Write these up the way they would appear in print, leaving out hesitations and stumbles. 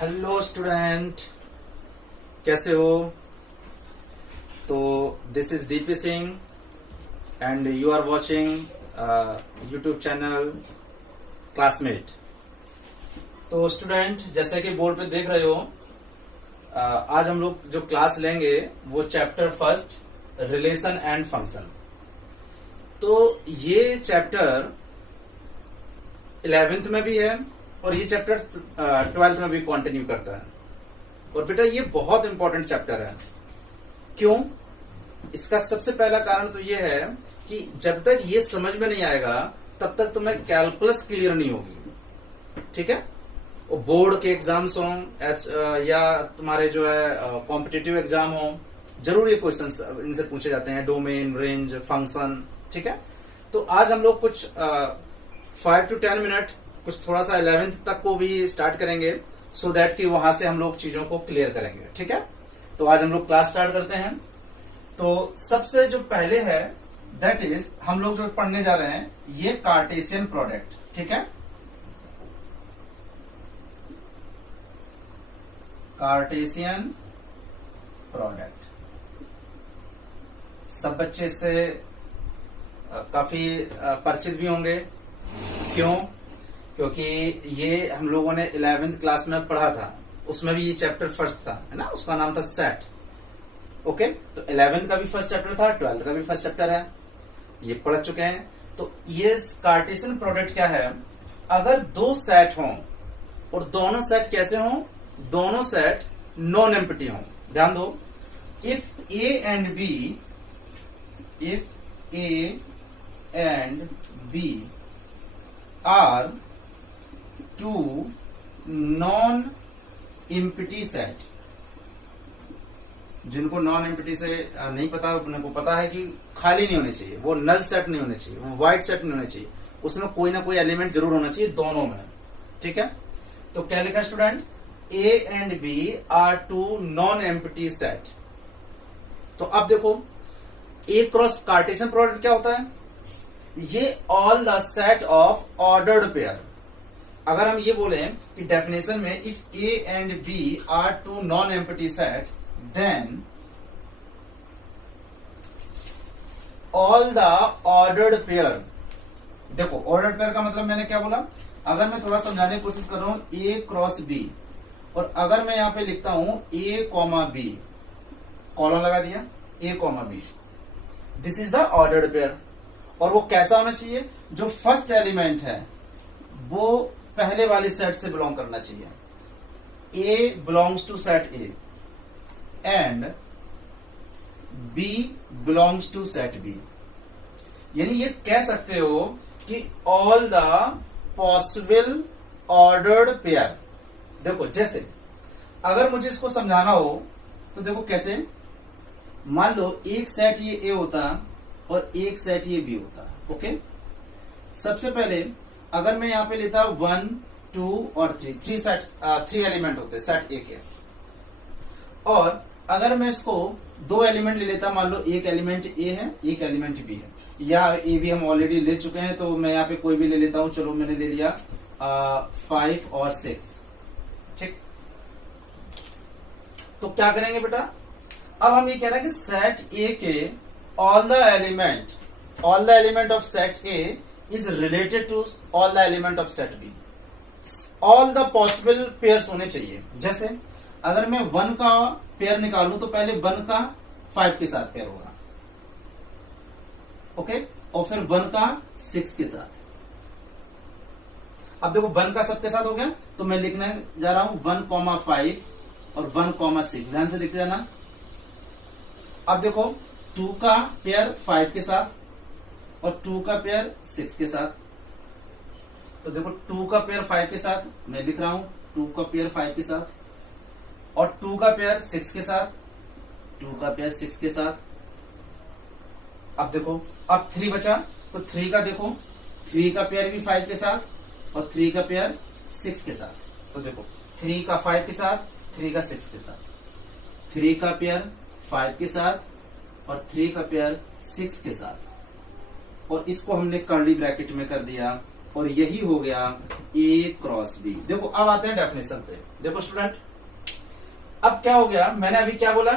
Hello student, कैसे हो? तो this is DP Singh and you are watching YouTube channel Classmate. तो स्टूडेंट, जैसे कि बोर्ड पे देख रहे हो, आज हम लोग जो क्लास लेंगे वो chapter first relation and function. तो ये चैप्टर 11th में भी है और ये चैप्टर 12th में भी कंटिन्यू करता है। और बेटा ये बहुत इंपॉर्टेंट चैप्टर है। क्यों? इसका सबसे पहला कारण तो ये है कि जब तक ये समझ में नहीं आएगा तब तक तुम्हें कैलकुलस क्लियर नहीं होगी। ठीक है? वो बोर्ड के एग्जाम्स हों या तुम्हारे जो है कॉम्पिटिटिव एग्जाम हो, जरूर ये क्वेश्चंस इनसे पूछे जाते हैं, डोमेन, रेंज, फंक्शन। ठीक है? तो आज हम लोग कुछ 5 to 10 मिनट कुछ थोड़ा सा 11th तक को भी स्टार्ट करेंगे, सो दैट कि वहां से हम लोग चीजों को क्लियर करेंगे। ठीक है? तो आज हम लोग क्लास स्टार्ट करते हैं। तो सबसे जो पहले है दैट इज हम लोग जो पढ़ने जा रहे हैं ये कार्टेशियन प्रोडक्ट। ठीक है? कार्टेशियन प्रोडक्ट सब बच्चे इससे काफी परिचित भी होंगे। क्यों? क्योंकि ये हम लोगों ने 11th क्लास में पढ़ा था, उसमें भी ये चैप्टर फर्स्ट था, है ना? उसका नाम था सेट। ओके, तो 11th का भी फर्स्ट चैप्टर था, 12th का भी फर्स्ट चैप्टर है, ये पढ़ चुके हैं। तो ये कार्टेशियन प्रोडक्ट क्या है? अगर दो सेट हों और दोनों सेट कैसे हों? दोनों सेट नॉन एम्प्टी हों। ध्यान दो, if A and B are two non empty set. जिनको नॉन एम्प्टी से नहीं पता, उनको पता है कि खाली नहीं होने चाहिए, वो नल सेट नहीं होने चाहिए, वो वाइट सेट नहीं होने चाहिए, उसमें कोई ना कोई एलिमेंट जरूर होना चाहिए दोनों में। ठीक है? तो क्या लिखा student? A and B are two non empty set. तो अब देखो, ए क्रॉस कार्टेशियन प्रोडक्ट क्या होता है? ये all the set of ordered pair. अगर हम ये बोले कि डेफिनेशन में if A and B are two non empty set then all the ordered pair. देखो, ऑर्डर्ड पेयर का मतलब मैंने क्या बोला? अगर मैं थोड़ा समझाने की कोशिश कर रहा हूं ए क्रॉस बी, और अगर मैं यहां पे लिखता हूं ए कॉमा बी, कॉलम लगा दिया, A comma B, this is the ordered pair. और वो कैसा होना चाहिए? जो फर्स्ट एलिमेंट है वो पहले वाली सेट से बिलोंग करना चाहिए। A belongs to set A and B belongs to set B. यानी ये कह सकते हो कि all the possible ordered pair. देखो, जैसे अगर मुझे इसको समझाना हो तो देखो कैसे। मान लो एक सेट ये ए होता और एक सेट ये बी होता। ओके, सबसे पहले अगर मैं यहां पे लेता 1, 2 और 3, 3 एलिमेंट होते सेट ए के, और अगर मैं इसको 2 एलिमेंट ले लेता, मान लो एक एलिमेंट ए है, एक एलिमेंट बी है, या ए बी हम ऑलरेडी ले चुके हैं, तो मैं यहां पे कोई भी ले लेता हूं। चलो, मैंने ले लिया 5 और 6। ठीक, तो क्या करेंगे बेटा? अब हम ये कह रहे हैं कि सेट ए के all the element of set A is related to all the element of set B. All the possible pairs होने चाहिए। जैसे अगर मैं 1 का पेयर निकालूं तो पहले 1 का 5 के साथ पेयर होगा। ओके, और फिर 1 का 6 के साथ। अब देखो, 1 का सबके साथ हो गया, तो मैं लिखने जा रहा हूं 1,5 और 1,6। ध्यान से लिखते जाना। अब देखो, 2 का पेयर 5 के साथ और 2 का पेयर 6 के साथ। तो देखो, 2 का पेयर 5 के साथ मैं लिख रहा हूं 2 का पेयर 5 के साथ, और 2 का पेयर 6 के साथ, 2 का पेयर 6 के साथ। अब देखो, अब 3 बचा, तो 3 का देखो, 3 का पेयर भी 5 के साथ और 3 का पेयर 6 के साथ। तो देखो, 3 का 5 के साथ, 3 का 6 के साथ, 3 का पेयर 5 के साथ और 3 का पेयर 6 के साथ, और इसको हमने कर्ली ब्रैकेट में कर दिया और यही हो गया ए क्रॉस बी। देखो अब आते हैं डेफिनेशन पे। देखो स्टूडेंट, अब क्या हो गया, मैंने अभी क्या बोला,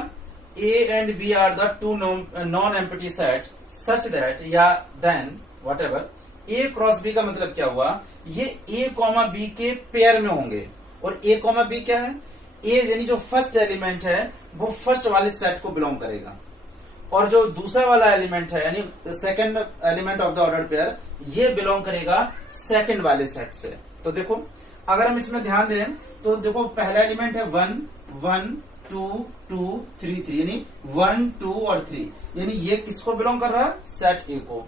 A and B are the two non empty set such that या then whatever. A cross B का मतलब क्या हुआ, ये ए कॉमा बी के पेयर में होंगे। और ए कॉमा बी क्या है, ए यानी जो फर्स्ट एलिमेंट है वो फर्स्ट वाले सेट को बिलोंग करेगा, और जो दूसरा वाला एलिमेंट है यानी second element of the order pair ये बिलोंग करेगा सेकंड वाले सेट से। तो देखो अगर हम इसमें ध्यान दें तो देखो पहला एलिमेंट है 1 1 2 2 3 3 यानी 1 2 और 3, यानी ये किसको बिलोंग कर रहा है, सेट ए को।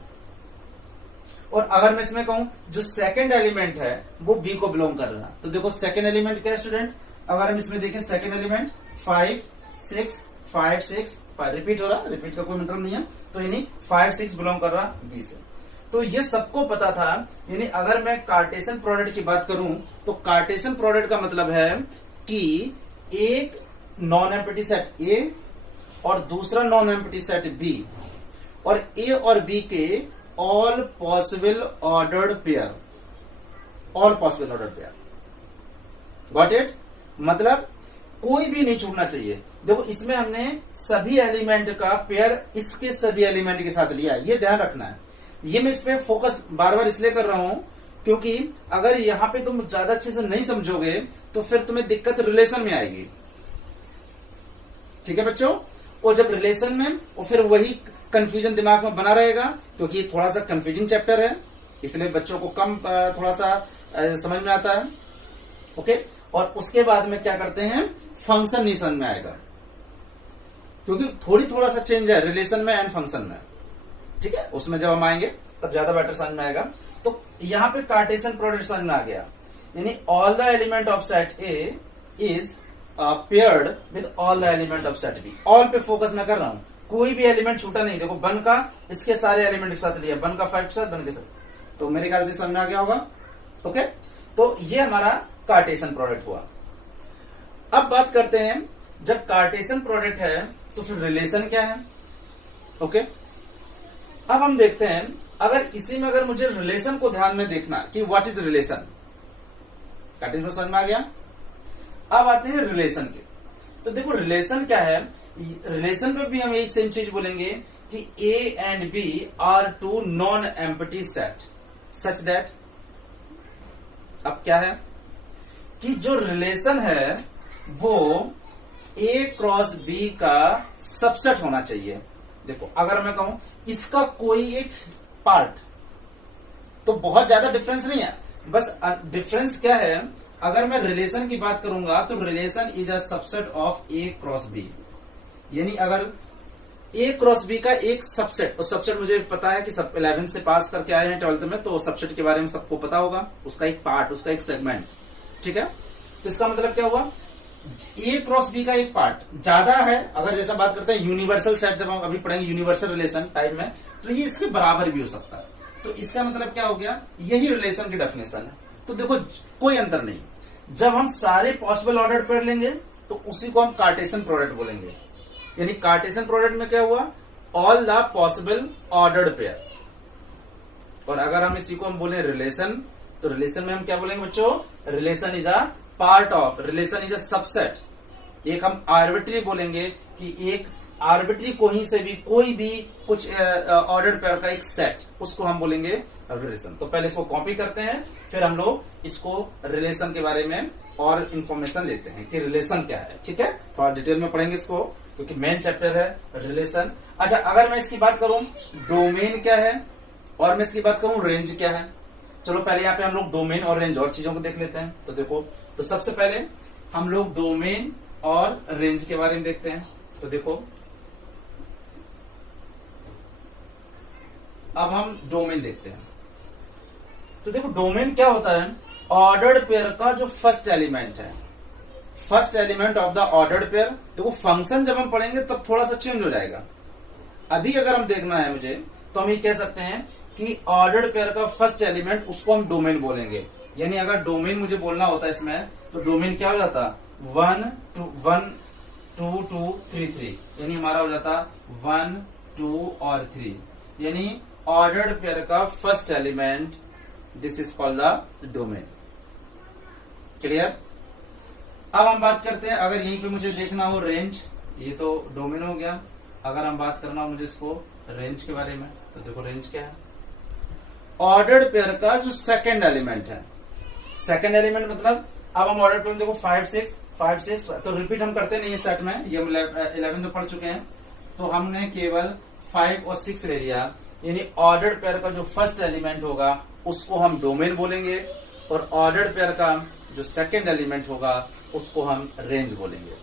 और अगर मैं इसमें कहूं जो सेकंड एलिमेंट है वो बी को बिलोंग कर रहा है, तो देखो सेकंड एलिमेंट क्या है स्टूडेंट, अगर हम इसमें देखें सेकंड एलिमेंट 5 6 5 6 5 रिपीट हो रहा, रिपीट का कोई मतलब नहीं है, तो यानी 5 6 बिलोंग कर रहा बी से। तो ये सबको पता था, यानी अगर मैं कार्टेशियन प्रोडक्ट की बात करूं तो कार्टेशियन प्रोडक्ट का मतलब है कि एक नॉन एम्प्टी सेट ए और दूसरा नॉन एम्प्टी सेट बी, और ए और बी के all possible ordered pair, all possible ordered pair, got it, मतलब कोई भी नहीं छूटना चाहिए। देखो इसमें हमने सभी एलिमेंट का पेयर इसके सभी एलिमेंट के साथ लिया है, ये ध्यान रखना है। ये मैं इस पे फोकस बार बार इसलिए कर रहा हूं क्योंकि अगर यहां पे तुम ज्यादा अच्छे से नहीं समझोगे तो फिर तुम्हें दिक्कत रिलेशन में आएगी, ठीक है बच्चों। और जब रिलेशन में, और फिर वही कंफ्यूजन दिमाग में बना रहेगा, क्योंकि ये थोड़ा सा कंफ्यूजिंग चैप्टर है, इसलिए बच्चों को कम थोड़ा सा समझ में आता है, ओके। और उसके बाद में क्या करते हैं, फंक्शन नहीं समझ में आएगा, क्योंकि थोड़ा सा चेंज है रिलेशन में एंड फंक्शन में, ठीक है। उसमें जब हम आएंगे तब ज्यादा बेटर समझ में आएगा। तो यहां पे कार्टेशियन प्रोडक्ट समझ में आ गया, यानी all the element of set A is paired with all the element of set B. All पे फोकस मैं कर रहा हूं, कोई भी एलिमेंट छूटा नहीं। देखो बन का इसके सारे एलिमेंट के साथ लिया, बन का 5 के साथ, बन के साथ, तो मेरे ख्याल से समझ में आ गया होगा, ओके। तो ये हमारा कार्टेशियन प्रोडक्ट हुआ। अब बात करते हैं, जब कार्टेशियन प्रोडक्ट है तो फिर रिलेशन क्या है, ओके। अब हम देखते हैं, अगर इसी में अगर मुझे रिलेशन को ध्यान में देखना कि व्हाट इज रिलेशन, कार्टेशियन समझ में आ गया। अब आते हैं रिलेशन के। तो देखो रिलेशन क्या है, रिलेशन पे भी हम यही सेम चीज बोलेंगे कि A and B are two non empty set such that. अब क्या है कि जो रिलेशन है वो ए क्रॉस बी का सबसेट होना चाहिए। देखो अगर मैं कहूं इसका कोई एक पार्ट, तो बहुत ज्यादा डिफरेंस नहीं है, बस डिफरेंस क्या है, अगर मैं रिलेशन की बात करूंगा तो relation is a subset of A cross B, यानी अगर ए क्रॉस बी का एक सबसेट, और सबसेट मुझे पता है कि सब 11 से पास करके आए हैं 12th में, तो सबसेट के बारे में सबको पता होगा, उसका एक पार्ट, उसका एक सेगमेंट, ठीक है। तो इसका मतलब क्या हुआ, ए क्रॉस बी का एक पार्ट ज्यादा है। अगर जैसा बात करते हैं यूनिवर्सल सेट, जब हम अभी पढ़ेंगे यूनिवर्सल रिलेशन टाइप में, तो ये इसके बराबर भी हो सकता है। तो इसका मतलब क्या हो गया, यही रिलेशन की डेफिनेशन है। तो देखो कोई अंतर नहीं, जब हम सारे पॉसिबल ऑर्डर पेयर लेंगे तो उसी को हम कार्टेशियन प्रोडक्ट बोलेंगे। यानी कार्टेशियन प्रोडक्ट में क्या हुआ, all the possible ordered pair. और अगर हम इसी को हम बोले रिलेशन, तो रिलेशन में हम क्या बोलेंगे बच्चों, relation is a part of, relation is a subset. एक हम आर्बिट्री बोलेंगे कि एक आर्बिट्री कोई से भी कोई भी कुछ ऑर्डर्ड पेयर का एक सेट, उसको हम बोलेंगे रिलेशन। तो पहले इसको कॉपी करते हैं, फिर हम लोग इसको रिलेशन के बारे में और इंफॉर्मेशन लेते हैं कि रिलेशन क्या है, ठीक है। थोड़ा डिटेल में पढ़ेंगे इसको, क्योंकि मेन चैप्टर है रिलेशन। अच्छा अगर मैं इसकी बात करूं डोमेन क्या है, और मैं इसकी बात करूं रेंज क्या है, चलो पहले यहाँ पे हम लोग डोमेन और रेंज और चीजों को देख लेते हैं। तो देखो, तो सबसे पहले हम लोग डोमेन और रेंज के बारे में देखते हैं। तो देखो अब हम डोमेन देखते हैं। तो देखो डोमेन क्या होता है, ऑर्डर्ड पेयर का जो फर्स्ट एलिमेंट है, first element of the ordered pair. देखो फंक्शन जब हम पढ़ेंगे तब थोड़ा सा चेंज हो जाएगा, अभी अगर हम देखना है मुझे तो हम ये कह सकते हैं कि ऑर्डर्ड पेयर का फर्स्ट एलिमेंट, उसको हम डोमेन बोलेंगे। यानी अगर डोमेन मुझे बोलना होता है इसमें, तो डोमेन क्या हो जाता, 1 2 2 3 3, यानी हमारा हो जाता 1 2 और 3, यानी ऑर्डर्ड पेयर का first element this is called the domain. Clear? अब हम बात करते हैं, अगर यहीं पे मुझे देखना हो रेंज, ये तो डोमेन हो गया। अगर हम बात करना हो मुझे इसको रेंज के बारे में, तो देखो रेंज क्या है, ऑर्डर्ड पेयर का जो सेकंड एलिमेंट है। सेकंड एलिमेंट मतलब अब हम ऑर्डर पेयर देखो 5 6 5 6, तो रिपीट हम करते नहीं है सेट में, ये हम 11 तो पढ़ चुके हैं, तो हमने केवल 5 और 6 ले लिया। यानी ऑर्डर्ड पेयर का जो फर्स्ट एलिमेंट होगा उसको हम डोमेन बोलेंगे, और ऑर्डर्ड पेयर का जो सेकंड एलिमेंट होगा उसको हम रेंज बोलेंगे।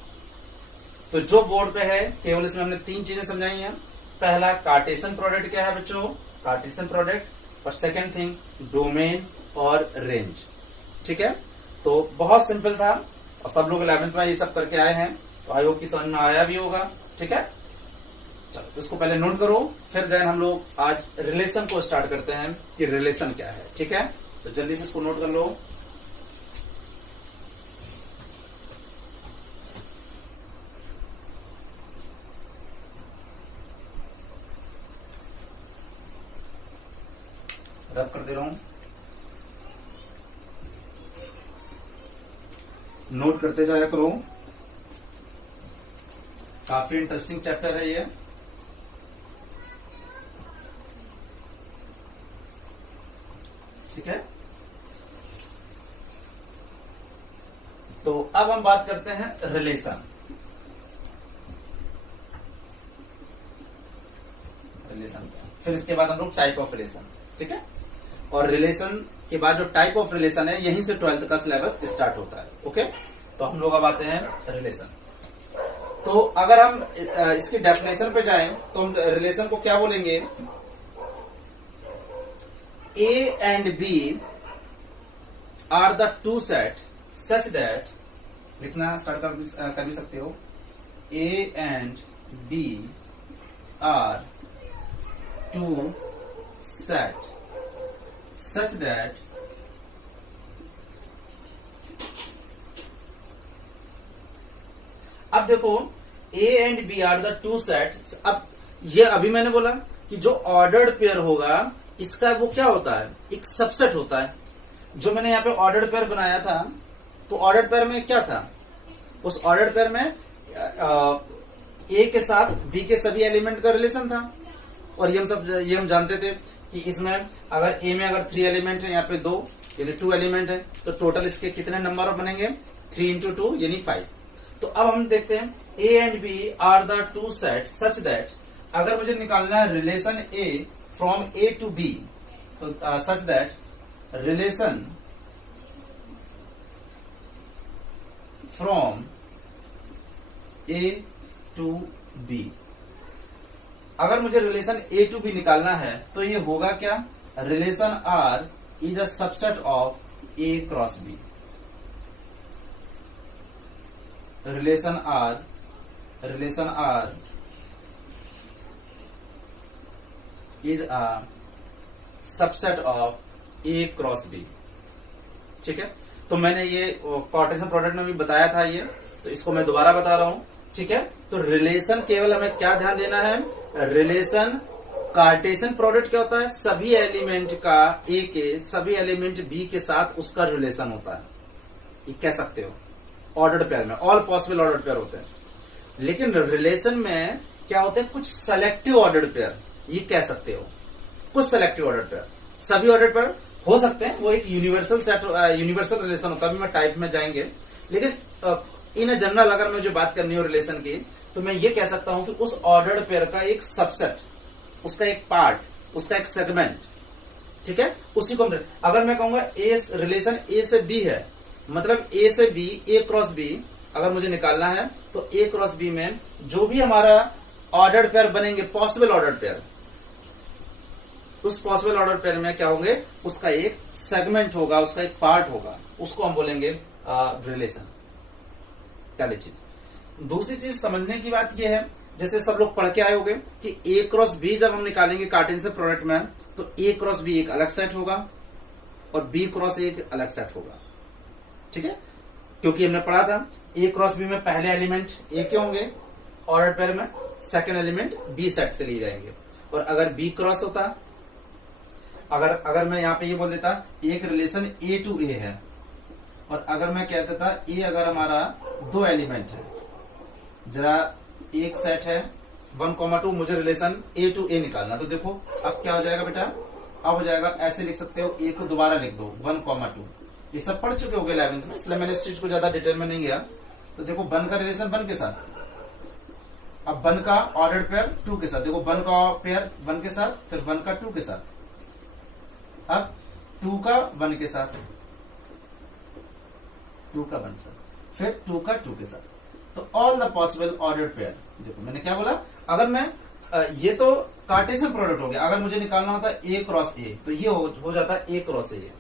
तो जो बोर्ड पे है केवल इसमें हमने 3 चीजें समझाई हैं। पहला कार्टेशियन प्रोडक्ट क्या है बच्चों, कार्टेशियन प्रोडक्ट, और सेकंड थिंग डोमेन और रेंज। ठीक है, तो बहुत सिंपल था, और सब लोग 11th में ये सब करके आए हैं, तो आई होप की समझ में आया भी होगा। ठीक है, चलो इसको पहले नोट करो, फिर देन हम लोग आज रिलेशन को स्टार्ट करते हैं कि रिलेशन क्या है। ठीक है, तो जल्दी से इसको नोट कर लो। रब कर दे रहा हूं, नोट करते जाया करो, काफी इंटरेस्टिंग चैप्टर है ये। ठीक है, तो अब हम बात करते हैं रिलेशन। फिर इसके बाद हम लोग टाइप ऑफ रिलेशन। ठीक है, और रिलेशन के बाद जो टाइप ऑफ रिलेशन है यहीं से 12th का सिलेबस स्टार्ट होता है। ओके, तो हम लोग अब आते हैं रिलेशन। तो अगर हम इसकी डेफिनेशन पे जाएं तो हम रिलेशन को क्या बोलेंगे, A and B are the two set such that, लिखना स्टार्ट कर भी सकते हो, A and B are two set such that अब देखो A and B are the two sets. अब ये अभी मैंने बोला कि जो ऑर्डर्ड पेयर होगा इसका वो क्या होता है, एक सबसेट होता है। जो मैंने यहाँ पे ऑर्डर्ड पेयर बनाया था, तो ऑर्डर्ड पेयर में क्या था, उस ऑर्डर्ड पेयर में A के साथ B के सभी एलिमेंट का रिलेशन था, और ये हम जानते थे कि इसमें अगर ए में अगर 3 एलिमेंट है, यहाँ पे 2 यानी 2 एलिमेंट है, तो टोटल इसके कितने नंबर बनेंगे, 3 into 2 यानी 5। तो अब हम देखते हैं A and B are the two set such that, अगर मुझे निकालना है relation A from A to B, तो such that relation from A to B, अगर मुझे रिलेशन ए टू बी निकालना है तो ये होगा क्या, relation R is a subset of A cross B. Relation R is a subset of A cross B. ठीक है, तो मैंने ये कार्टेशियन प्रोडक्ट में भी बताया था ये, तो इसको मैं दोबारा बता रहा हूं। ठीक है, तो रिलेशन केवल हमें क्या ध्यान देना है, रिलेशन कार्टेशियन प्रोडक्ट क्या होता है, सभी एलिमेंट का ए के सभी एलिमेंट बी के साथ उसका रिलेशन होता है, ये कह सकते हो। ऑर्डर्ड पेयर में ऑल पॉसिबल ऑर्डर्ड पेयर होते हैं, लेकिन रिलेशन में क्या होते हैं, कुछ सेलेक्टिव ऑर्डर्ड पेयर, ये कह सकते हो। कुछ सेलेक्टिव ऑर्डर्ड पेयर, सभी ऑर्डर्ड पेयर हो सकते हैं, वो एक यूनिवर्सल सेट यूनिवर्सल रिलेशन होता है। अभी मैं टाइप में जाएंगे, लेकिन इन जनरल अगर मुझे बात करनी हो रिलेशन की, तो मैं ये कह सकता हूं कि उस ऑर्डर्ड पेयर का एक सबसेट, उसका एक पार्ट, उसका एक सेगमेंट, ठीक है, उसी को अगर मैं कहूंगा ए रिलेशन ए से बी है, मतलब ए से बी, ए क्रॉस बी अगर मुझे निकालना है, तो ए क्रॉस बी में जो भी हमारा ऑर्डर्ड पेयर बनेंगे, पॉसिबल ऑर्डर्ड पेयर, उस पॉसिबल ऑर्डर्ड पेयर में क्या होंगे, उसका एक सेगमेंट होगा, उसका एक पार्ट होगा, उसको हम बोलेंगे रिलेशन। पहली चीज। दूसरी चीज समझने की बात यह है, जैसे सब लोग पढ़ के आए होंगे कि ए क्रॉस बी जब हम निकालेंगे कार्टेशियन प्रोडक्ट में, तो ए क्रॉस बी एक अलग सेट होगा और बी क्रॉस एक अलग सेट होगा। ठीक है, क्योंकि हमने पढ़ा था ए क्रॉस बी में पहले एलिमेंट ए के होंगे ऑर्डर पेयर में, सेकंड एलिमेंट बी सेट से लिए जाएंगे। और अगर बी क्रॉस होता, अगर अगर मैं यहाँ पे ये बोल देता एक रिलेशन ए टू ए है, और अगर मैं कह देता ए अगर हमारा दो एलिमेंट है, जरा एक सेट है 1,2, मुझे रिलेशन ए टू ए निकालना, तो देखो अब क्या हो जाएगा बेटा, अब हो जाएगा ऐसे लिख सकते हो, ए को दोबारा लिख दो 1,2। ये सब पढ़ चुके हो गए 11th में, इसलिए मैंने इस चीज को ज्यादा डिटेल में नहीं गया। तो देखो 1 का रिलेशन 1 के साथ, अब 1 का ऑर्डर्ड पेयर 2 के साथ, देखो 1 का पेयर 1 के साथ, फिर 1 का 2 के साथ, अब 2 का 1 के साथ, 2 का 1 के साथ, फिर 2 का 2 के साथ। तो all the possible ordered pair, देखो मैंने क्या बोला, अगर मैं ये तो कार्टेशियन प्रोडक्ट हो गया, अगर मुझे निकालना होता ए क्रॉस ए, तो ये हो जाता है ए क्रॉस ए।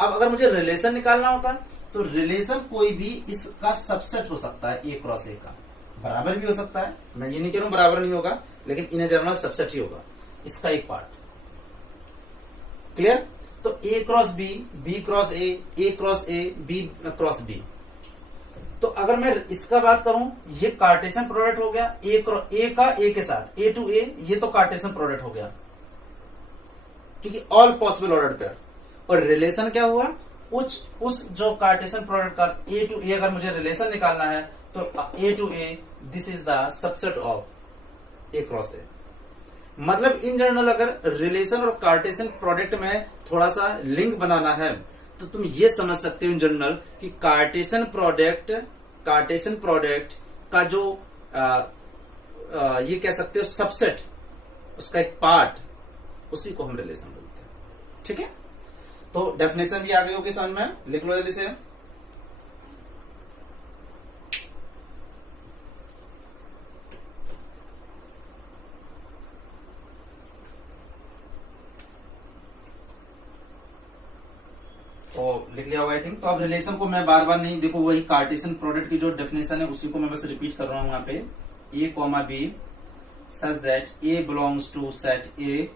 अब अगर मुझे रिलेशन निकालना होता, तो रिलेशन कोई भी इसका सबसेट हो सकता है ए क्रॉस ए का, बराबर भी हो सकता है, मैं ये नहीं कह रहा हूं बराबर नहीं होगा, लेकिन इन जनरल सबसेट ही होगा इसका एक पार्ट। क्लियर? तो A cross B, B cross A cross A, B cross B. तो अगर मैं इसका बात करूं, ये कार्टेशियन प्रोडक्ट हो गया, ए का ए के साथ, ए टू ए, ये तो कार्टेशियन प्रोडक्ट हो गया, क्योंकि ऑल पॉसिबल ऑर्डर पेयर। और रिलेशन क्या हुआ, उस जो कार्टेशियन प्रोडक्ट का ए टू ए अगर मुझे रिलेशन निकालना है, तो A to A this is the subset of A cross A. मतलब इन जनरल अगर रिलेशन और कार्टेशियन प्रोडक्ट में थोड़ा सा लिंक बनाना है, तो तुम ये समझ सकते हो इन जनरल कि कार्टेशियन प्रोडक्ट का जो ये कह सकते हो सबसेट, उसका एक पार्ट, उसी को हम रिलेशन बोलते हैं। ठीक है? तो डेफिनेशन भी आ गई होगी समझ में, लिख लो जल्दी से। तो लिख लिया होगा आई थिंक। तो अब रिलेशन को मैं बार बार नहीं, देखो वही कार्टेशियन प्रोडक्ट की जो डेफिनेशन है उसी को मैं बस रिपीट कर रहा हूं यहाँ पे, A comma B such that A belongs to set A.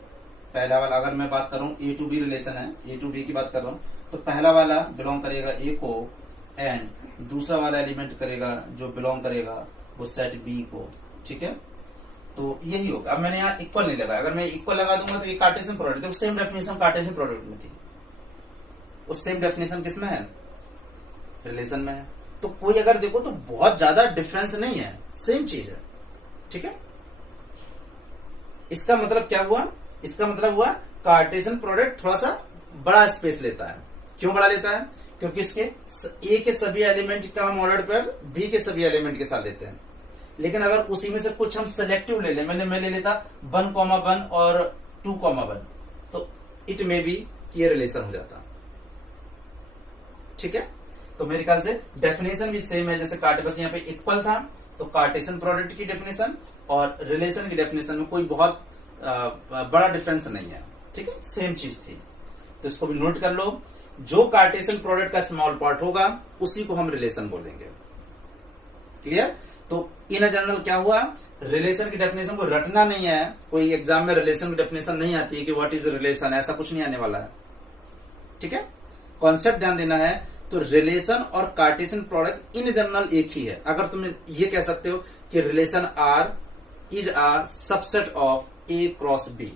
पहला वाला अगर मैं बात करूं ए टू बी रिलेशन है, ए टू बी की बात कर रहा हूं, तो पहला वाला बिलोंग करेगा ए को, एंड दूसरा वाला एलिमेंट करेगा जो बिलोंग करेगा वो सेट बी को। ठीक है? तो यही होगा। अब मैंने यहाँ इक्वल नहीं लगाया, अगर मैं इक्वल लगा दूंगा तो ये कार्टेशियन प्रोडक्ट, तो सेम डेफिनेशन कार्टेशियन प्रोडक्ट में थी, उस सेम डेफिनेशन किसमें है, रिलेशन में है। तो कोई अगर देखो तो बहुत ज्यादा डिफरेंस नहीं है, सेम चीज है। ठीक है? इसका मतलब क्या हुआ, इसका मतलब हुआ कार्टेशियन प्रोडक्ट थोड़ा सा बड़ा स्पेस लेता है। क्यों बड़ा लेता है? क्योंकि इसके ए के सभी एलिमेंट का हम ऑर्डर पर बी के सभी एलिमेंट के साथ लेते हैं। लेकिन अगर उसी में से कुछ हम सेलेक्टिव ले लें, मैं ले लेता 1,1 और 2,1, तो इट मे बी ये रिलेशन हो जाता। ठीक है? तो मेरे ख्याल से डेफिनेशन भी सेम है, जैसे बस यहाँ पे इक्वल था, तो कार्टेशियन प्रोडक्ट की डेफिनेशन और रिलेशन की डेफिनेशन में कोई बहुत बड़ा डिफरेंस नहीं है। ठीक है? सेम चीज थी। तो इसको भी नोट कर लो, जो कार्टेशियन प्रोडक्ट का स्मॉल पार्ट होगा उसी को हम रिलेशन बोलेंगे। क्लियर? तो इन जनरल क्या हुआ, रिलेशन की डेफिनेशन को रटना नहीं है, कोई एग्जाम में रिलेशन की डेफिनेशन नहीं आती है कि व्हाट इज रिलेशन, ऐसा कुछ नहीं आने वाला है। ठीक है? कॉन्सेप्ट ध्यान देना है। तो रिलेशन और कार्टेशियन प्रोडक्ट इन जनरल एक ही है। अगर तुम ये कह सकते हो कि relation R is R subset of A cross B.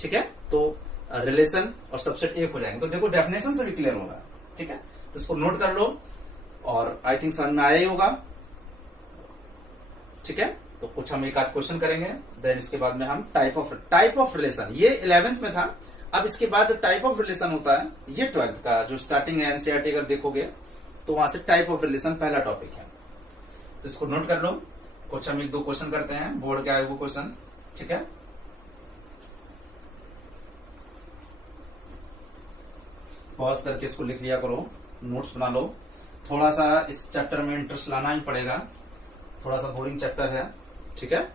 ठीक है? तो रिलेशन और सबसेट एक हो जाएंगे। तो देखो डेफिनेशन से भी क्लियर होगा। ठीक है? तो इसको नोट कर लो और आई थिंक समझ में आया ही होगा। ठीक है? तो कुछ हम एक आध क्वेश्चन करेंगे, देन इसके बाद में हम टाइप ऑफ रिलेशन, ये 11th में था। अब इसके बाद जो टाइप ऑफ रिलेशन होता है, ये 12th का जो स्टार्टिंग है एनसीईआरटी अगर देखोगे तो वहां से टाइप ऑफ रिलेशन पहला टॉपिक है। तो इसको नोट कर लो। कुछ हम 1-2 क्वेश्चन करते हैं, बोर्ड के आए वो क्वेश्चन। ठीक है? पॉज करके इसको लिख लिया करो, नोट्स बना लो। थोड़ा सा इस चैप्टर में इंटरेस्ट लाना ही पड़ेगा, थोड़ा सा बोरिंग चैप्टर है। ठीक है?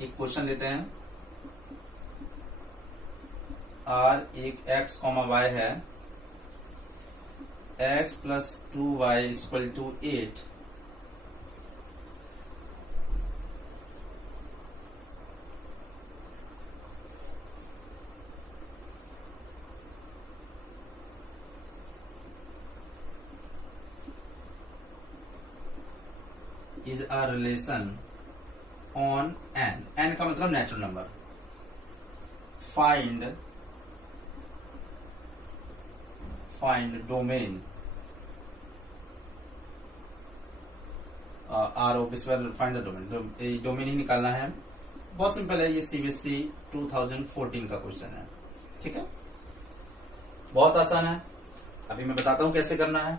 एक क्वेश्चन लेते हैं। आर एक x, y है, x + 2y = 8। Is a relation on N, N का मतलब natural number, find domain, find the domain, domain ही निकालना है। बहुत सिंपल है, ये सीबीएसई 2014 का क्वेश्चन है, ठीक है, बहुत आसान है। अभी मैं बताता हूं कैसे करना है।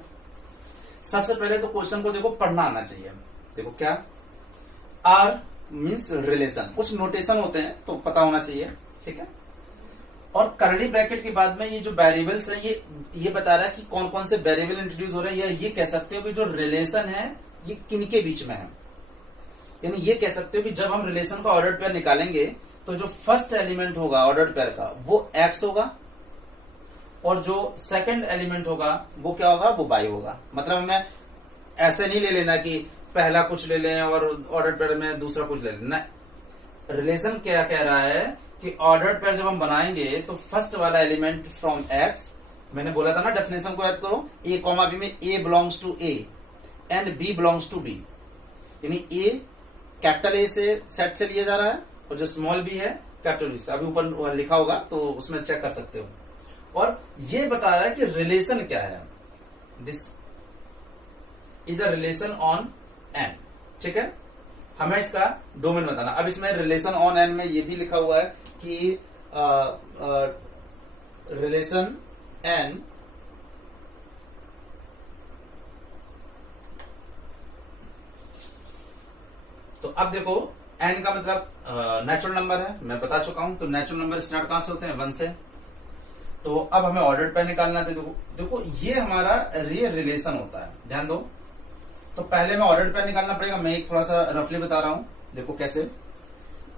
सबसे पहले तो क्वेश्चन को देखो पढ़ना आना चाहिए। देखो क्या, आर मीन्स रिलेशन, कुछ नोटेशन होते हैं तो पता होना चाहिए, ठीक है। और कर्ली ब्रैकेट के बाद में ये जो वेरिएबल्स है, ये बता रहा है कि कौन कौन से वेरिएबल इंट्रोड्यूस हो रहे हैं, या ये कह सकते हो कि जो रिलेशन है ये किनके बीच में है। यानी ये कह सकते हो कि जब हम रिलेशन का ऑर्डर्ड पेयर निकालेंगे तो जो फर्स्ट एलिमेंट होगा ऑर्डर्ड पेयर का वो एक्स होगा, और जो सेकंड एलिमेंट होगा वो क्या होगा, वो वाई होगा। मतलब हमें ऐसे नहीं ले लेना कि पहला कुछ ले लें और ऑर्डर्ड पेयर में दूसरा कुछ ले लेना। रिलेशन क्या कह रहा है कि ऑर्डर्ड पेयर जब हम बनाएंगे तो फर्स्ट वाला एलिमेंट फ्रॉम एक्स, मैंने बोला था ना डेफिनेशन को याद करो, ए कॉमा बी में A belongs to A and B belongs to B, यानी ए कैपिटल ए से सेट से लिया जा रहा है और जो स्मॉल बी है कैपिटल बी से। अभी ऊपर लिखा होगा तो उसमें चेक कर सकते हो। और ये बता रहा है कि रिलेशन क्या है, this is a relation on N, ठीक है। हमें इसका डोमेन बताना। अब इसमें रिलेशन ऑन एन में ये भी लिखा हुआ है कि रिलेशन एन तो अब देखो एन का मतलब नेचुरल नंबर है, मैं बता चुका हूं। तो नेचुरल नंबर स्टार्ट कहां से होते हैं, 1 से। तो अब हमें ऑर्डर्ड पेयर निकालना है। देखो ये हमारा रियल रिलेशन होता है, ध्यान दो। तो पहले में ऑर्डर्ड पेयर निकालना पड़ेगा। मैं एक थोड़ा सा रफली बता रहा हूं, देखो कैसे।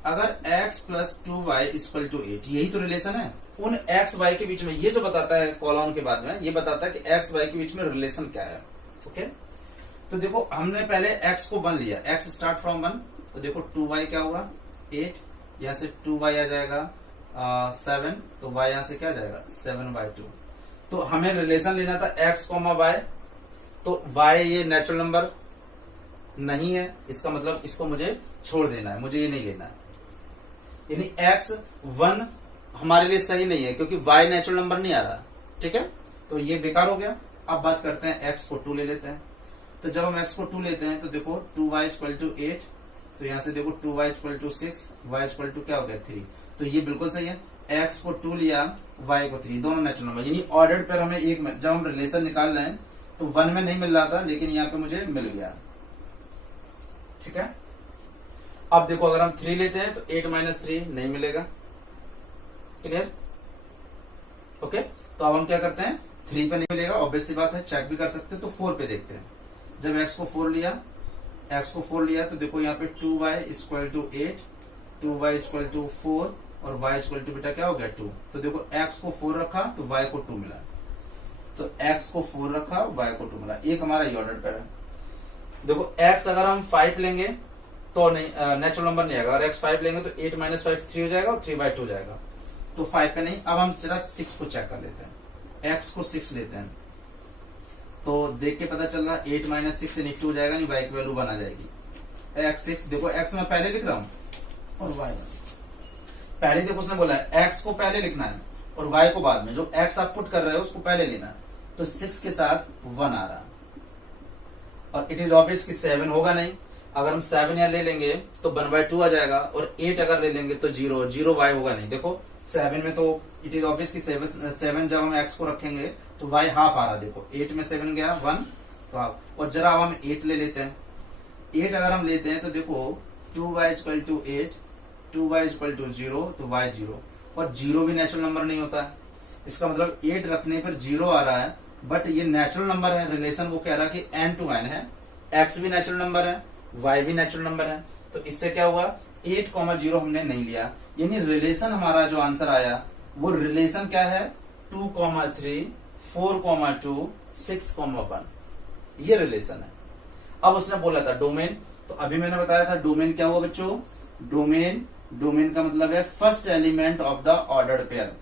अगर x plus 2y equal to 8, यही तो रिलेशन है उन x y के बीच में। ये जो बताता है कॉलम के बाद में, ये बताता है कि x y के बीच में रिलेशन क्या है, ओके। तो देखो हमने पहले x को 1 लिया, x स्टार्ट फ्रॉम 1। तो देखो 2y क्या हुआ 8, यहां से 2y आ जाएगा 7, तो y यहां से क्या आ जाएगा 7/2। तो हमें रिलेशन लेना था x, y। तो y ये नेचुरल नंबर नहीं है, इसका मतलब इसको मुझे छोड़ देना है, मुझे ये नहीं लेना है। यानी x1 हमारे लिए सही नहीं है क्योंकि y नेचुरल नंबर नहीं आ रहा, ठीक है। तो ये बेकार हो गया। अब बात करते हैं x को 2 ले लेते हैं। तो जब हम x को 2 लेते हैं तो देखो 2y इक्वल टू 8, तो यहां से देखो 2y equal to 6, y equal to क्या हो गया 3। तो ये बिल्कुल सही है। x को 2 लिया, y को 3, दोनों नेचुरल नंबर। यानी ऑर्डर्ड पेयर हमें एक में, जब हम रिलेशन निकाल रहे हैं तो 1 में नहीं मिल रहा था, लेकिन यहाँ पे मुझे मिल गया, ठीक है। अब देखो अगर हम 3 लेते हैं तो 8 - 3 नहीं मिलेगा, क्लियर, ओके। तो अब हम क्या करते हैं, 3 पे नहीं मिलेगा, ऑब्वियस सी बात है, चेक भी कर सकते हैं। तो 4 पे देखते हैं। जब x को 4 लिया तो देखो यहाँ पे 2y equal to 8, 2y equal to 4 और y इक्वल टू बेटा क्या हो गया 2। तो देखो x को 4 रखा तो y को 2 मिला, तो x को 4 रखा y को 2 मिला। एक हमारा ये ऑर्डर पेयर है। देखो x अगर हम 5 लेंगे तो नहीं, नेचुरल नंबर नहीं आएगा। अगर x 5 लेंगे तो 8 - 5 3 हो जाएगा और 3/2 हो जाएगा, तो 5 पे नहीं। अब हम जरा 6 को चेक कर लेते हैं। x को 6 लेते हैं तो देख के पता चल रहा 8 - 6 से 2 हो जाएगा, नहीं y की वैल्यू 1 आ जाएगी। x 6 देखो, x मैं पहले लिख रहा हूं और y पहले, देखो उसने बोला है x को पहले लिखना है और y को बाद में। जो x आप पुट कर रहे हो उसको पहले लेना है। तो 6 के साथ 1 आ रहा, और इट इज ऑब्वियस कि 7 होगा नहीं। अगर हम 7 यहाँ ले लेंगे तो 1/2 आ जाएगा, और 8 अगर ले लेंगे तो 0 y होगा नहीं। देखो 7 में तो इट इज ऑब्वियस कि 7 जब हम x को रखेंगे तो y हाफ आ रहा। देखो 8 में 7 गया 1, तो हाफ। और जरा अब हम 8 ले लेते हैं। 8 अगर हम लेते हैं तो देखो 2y equal to 8, 2y equal to 0, तो y 0। और 0 भी नेचुरल नंबर नहीं होता है, इसका मतलब 8 रखने पर 0 आ रहा है, बट ये नेचुरल नंबर है। रिलेशन वो कह रहा है कि n to n है, x भी नेचुरल नंबर है, y भी नेचुरल नंबर है। तो इससे क्या हुआ 8, 0 हमने नहीं लिया। यानी रिलेशन हमारा जो आंसर आया वो रिलेशन क्या है 2, 3, 4, 2, 6, 1, ये रिलेशन है। अब उसने बोला था डोमेन, तो अभी मैंने बताया था डोमेन क्या हुआ बच्चों। डोमेन का मतलब है first element of the ordered pair.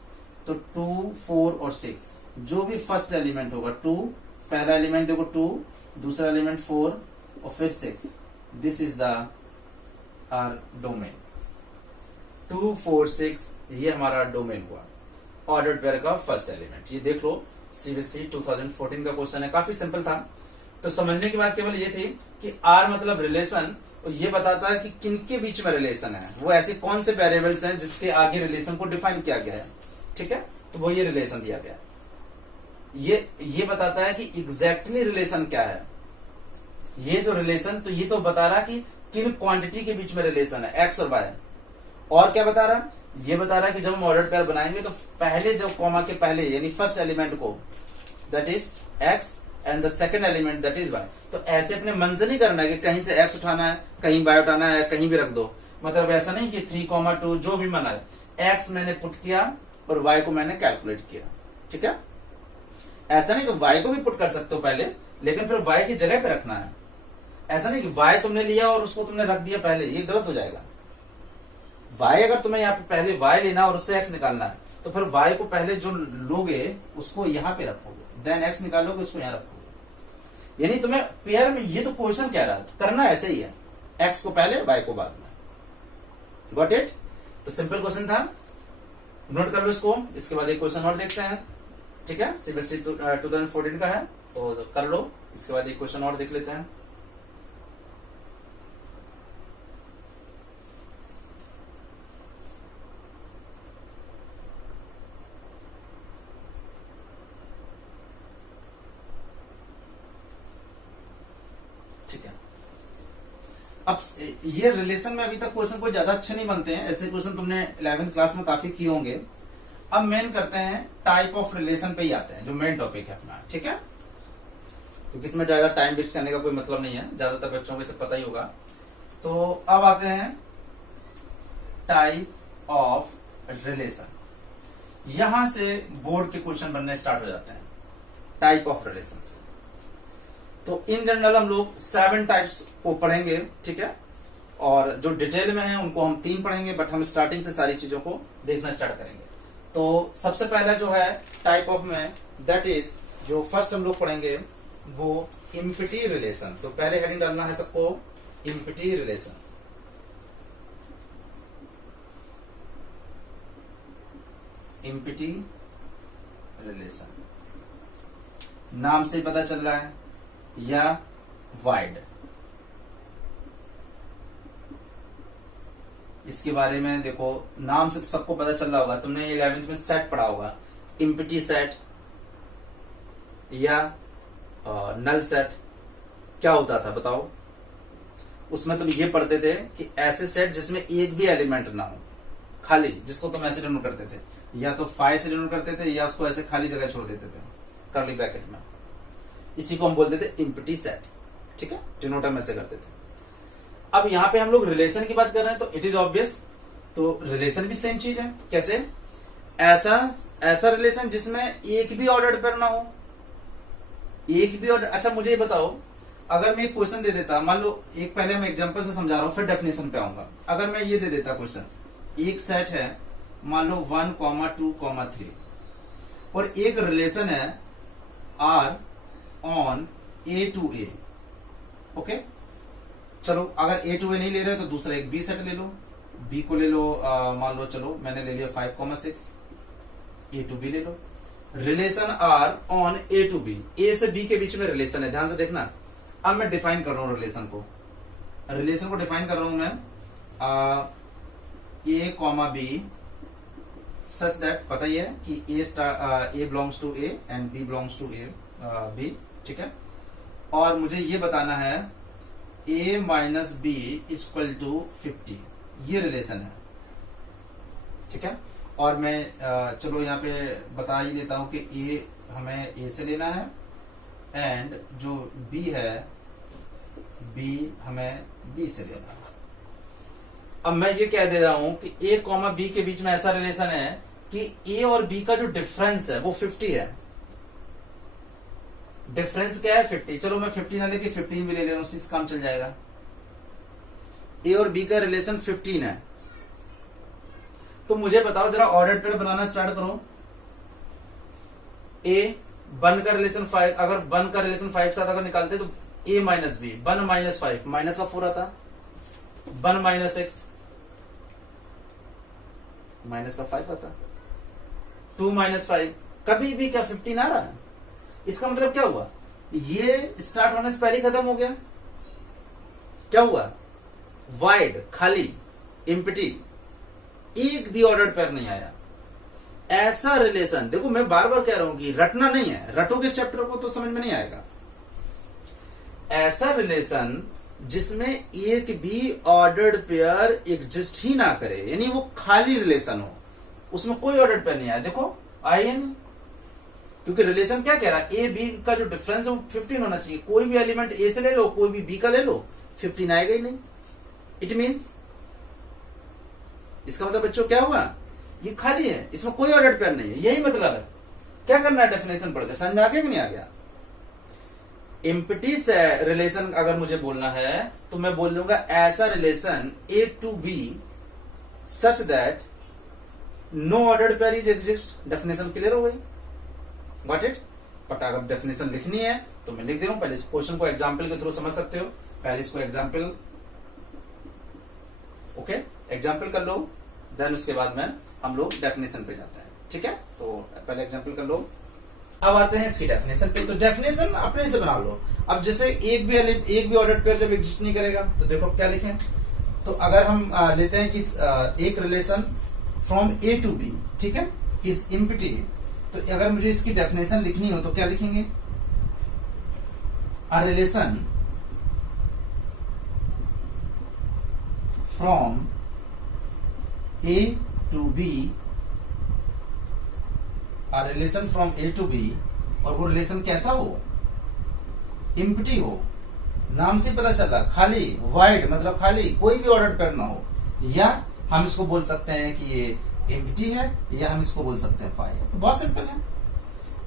तो 2, 4 और 6 जो भी फर्स्ट एलिमेंट होगा, 2 पहला एलिमेंट देखो 2, दूसरा एलिमेंट 4 और फिर 6, this is the R domain 246, ये हमारा डोमेन हुआ ऑर्डर्ड पेयर का फर्स्ट एलिमेंट। ये देख लो सीबीएसई 2014 का क्वेश्चन है, काफी सिंपल था। तो समझने की बात केवल ये थी कि आर मतलब रिलेशन, और ये बताता है कि किनके बीच में रिलेशन है, वो ऐसे कौन से वेरिएबल्स हैं जिसके आगे रिलेशन को डिफाइन किया गया है। ठीक है, तो वो ये रिलेशन दिया गया है। ये बताता है कि एग्जैक्टली रिलेशन क्या है। ये जो रिलेशन, तो ये तो बता रहा कि किन क्वांटिटी के बीच में रिलेशन है, एक्स और वाई। और क्या बता रहा, ये बता रहा है कि जब हम ऑर्डर पेयर बनाएंगे तो पहले जब कॉमा के पहले यानी फर्स्ट एलिमेंट को that is X and the second element that is Y. तो ऐसे अपने मन से नहीं करना है कि कहीं से एक्स उठाना है, कहीं वाई उठाना है, कहीं भी रख दो। मतलब ऐसा नहीं कि 3,2 जो भी मना है, एक्स मैंने पुट किया और वाई को मैंने कैलकुलेट किया। ठीक है, ऐसा नहीं, तो वाई को भी पुट कर सकते हो पहले, लेकिन फिर वाई की जगह पे रखना है। ऐसा नहीं कि वाई तुमने लिया और उसको तुमने रख दिया पहले, ये गलत हो जाएगा। वाई अगर तुम्हें यहाँ पे पहले वाई लेना और उससे एक्स निकालना है, तो फिर वाई को पहले जो लोगे उसको यहाँ पे रखोगे, देन एक्स निकालोगे उसको यहाँ रखोगे। यानी तुम्हें पेयर में, ये तो क्वेश्चन कह रहा है, तो करना ऐसे ही है, एक्स को पहले वाई को बाद में। Got it? तो सिंपल क्वेश्चन था, नोट कर लो इसको। इसके बाद एक क्वेश्चन और देखते हैं। ठीक है, सीबीएसई 2014 का है, तो कर लो। इसके बाद एक क्वेश्चन और देख लेते हैं। ठीक है, अब ये रिलेशन में अभी तक क्वेश्चन कोई ज्यादा अच्छे नहीं बनते हैं, ऐसे क्वेश्चन तुमने 11th क्लास में काफी किए होंगे। अब मेन करते हैं टाइप ऑफ रिलेशन पे ही आते हैं, जो मेन टॉपिक है अपना। ठीक है, क्योंकि इसमें ज्यादा टाइम वेस्ट करने का कोई मतलब नहीं है, ज्यादातर बच्चों को इसे पता ही होगा। तो अब आते हैं टाइप ऑफ रिलेशन। यहां से बोर्ड के क्वेश्चन बनने स्टार्ट हो जाते हैं टाइप ऑफ रिलेशन से। तो इन जनरल हम लोग 7 टाइप्स को पढ़ेंगे। ठीक है, और जो डिटेल में है उनको हम 3 पढ़ेंगे, बट हम स्टार्टिंग से सारी चीजों को देखना स्टार्ट करेंगे। तो सबसे पहला जो है टाइप ऑफ में, दैट इज जो फर्स्ट हम लोग पढ़ेंगे वो इम्पिटी रिलेशन। तो पहले हेडिंग डालना है सबको, इम्पिटी रिलेशन। इम्पिटी रिलेशन नाम से पता चल रहा है, या वाइड। इसके बारे में देखो, नाम से तो सबको पता चल रहा होगा, तुमने 11th में सेट पढ़ा होगा, इम्पिटी सेट या नल सेट। क्या होता था बताओ? उसमें तुम ये पढ़ते थे कि ऐसे सेट जिसमें एक भी एलिमेंट ना हो, खाली, जिसको तुम ऐसे डिनोट करते थे, या तो 5 से डिनोट करते थे, या उसको ऐसे खाली जगह छोड़ देते थे कर्ली ब्रैकेट में। इसी को हम बोलते थे इम्पिटी सेट। ठीक है, डिनोट हम ऐसे करते थे। अब यहां पे हम लोग रिलेशन की बात कर रहे हैं, तो इट इज ऑब्वियस, तो रिलेशन भी सेम चीज है। कैसे? ऐसा रिलेशन जिसमें एक भी ऑर्डर्ड पेयर ना हो, एक भी ऑर्डर। अच्छा मुझे ये बताओ, अगर मैं एक क्वेश्चन दे देता, मान लो एक, पहले मैं एग्जांपल से समझा रहा हूं, फिर डेफिनेशन पे आऊंगा। अगर मैं ये दे देता क्वेश्चन, एक सेट है मान लो 1, 2, 3, और एक रिलेशन है R on A to A. Okay, चलो अगर ए टू ए नहीं ले रहे हो तो दूसरा एक बी सेट ले लो, बी को ले लो, मान लो चलो मैंने ले लिया 5, 6, ए टू बी ले लो। Relation R on A to B, A से बी के बीच में रिलेशन है, ध्यान से देखना। अब मैं डिफाइन कर रहा हूं रिलेशन को, डिफाइन कर रहा हूं मैं A comma B such that, पता ही है कि A belongs to A and B belongs to A B. ठीक है, और मुझे ये बताना है a minus B equal to 50, ये रिलेशन है। ठीक है, और मैं चलो यहाँ पे बता ही देता हूं कि a हमें a से लेना है, एंड जो b है b हमें b से लेना है। अब मैं ये कह दे रहा हूं कि a कॉमा b के बीच में ऐसा रिलेशन है कि a और b का जो डिफरेंस है वो 50 है। डिफरेंस क्या है? 50। चलो मैं 50 ना लेके 15 भी ले रहा हूं, उससे काम चल जाएगा। ए और बी का रिलेशन 15 है। तो मुझे बताओ जरा, ऑर्डर्ड पेयर बनाना स्टार्ट करो। ए 1 का रिलेशन 5, अगर 1 का रिलेशन 5 के साथ अगर निकालते तो ए माइनस बी, 1 माइनस 5 माइनस का 4 आता, 1 माइनस एक्स माइनस का 5 आता, 2 माइनस 5 कभी भी क्या 15 आ रहा है। इसका मतलब क्या हुआ, ये स्टार्ट होने से पहले ही खत्म हो गया। क्या हुआ, वाइड, खाली, एम्प्टी, एक भी ऑर्डर्ड पेयर नहीं आया। ऐसा रिलेशन, देखो मैं बार बार कह रहा हूं कि रटना नहीं है, रटोगे इस चैप्टर को तो समझ में नहीं आएगा। ऐसा रिलेशन जिसमें एक भी ऑर्डर्ड पेयर एग्जिस्ट ही ना करे, यानी वो खाली रिलेशन हो, उसमें कोई ऑर्डर्ड पेयर नहीं आया, देखो आया नहीं, क्योंकि रिलेशन क्या कह रहा है, ए बी का जो डिफरेंस है वो 15 होना चाहिए। कोई भी एलिमेंट ए से ले लो, कोई भी बी का ले लो, 15 आएगा ही नहीं। इट मीन्स, इसका मतलब बच्चों क्या हुआ, ये खाली है, इसमें कोई ऑर्डर्ड पेयर नहीं है, यही मतलब है। क्या करना है डेफिनेशन पढ़ के, समझ में आ गया कि नहीं आ गया। एम्प्टी से रिलेशन अगर मुझे बोलना है तो मैं बोल लूंगा ऐसा relation A to B such that no ordered pair is exist. Definition clear हो गई, गॉट इट। बट अगर डेफिनेशन लिखनी है तो मैं लिख दे रहा हूं, पहले इस क्वेश्चन को एग्जाम्पल के थ्रू समझ सकते हो। पहले इसको एग्जाम्पल, ओके, एग्जाम्पल कर लो, देन उसके बाद में हम लोग डेफिनेशन पे जाते हैं, ठीक है। तो पहले एग्जाम्पल कर लो, अब आते हैं इसकी डेफिनेशन पे। तो डेफिनेशन अपने से बना लो। अब जैसे एक भी ऑर्डर्ड पेयर जब एग्जिस्ट नहीं करेगा तो देखो क्या लिखें। तो अगर हम लेते हैं कि एक relation from A to B, ठीक है, इज एम्प्टी, तो अगर मुझे इसकी डेफिनेशन लिखनी हो तो क्या लिखेंगे, a relation from A to B, a relation from A to B, और वो रिलेशन कैसा हो, एम्प्टी हो, नाम से पता चल रहा, खाली, वाइड मतलब खाली, कोई भी ऑर्डर पेयर ना हो, या हम इसको बोल सकते हैं कि ये एम्प्टी है, या हम इसको बोल सकते हैं फाई है। तो बहुत सिंपल है।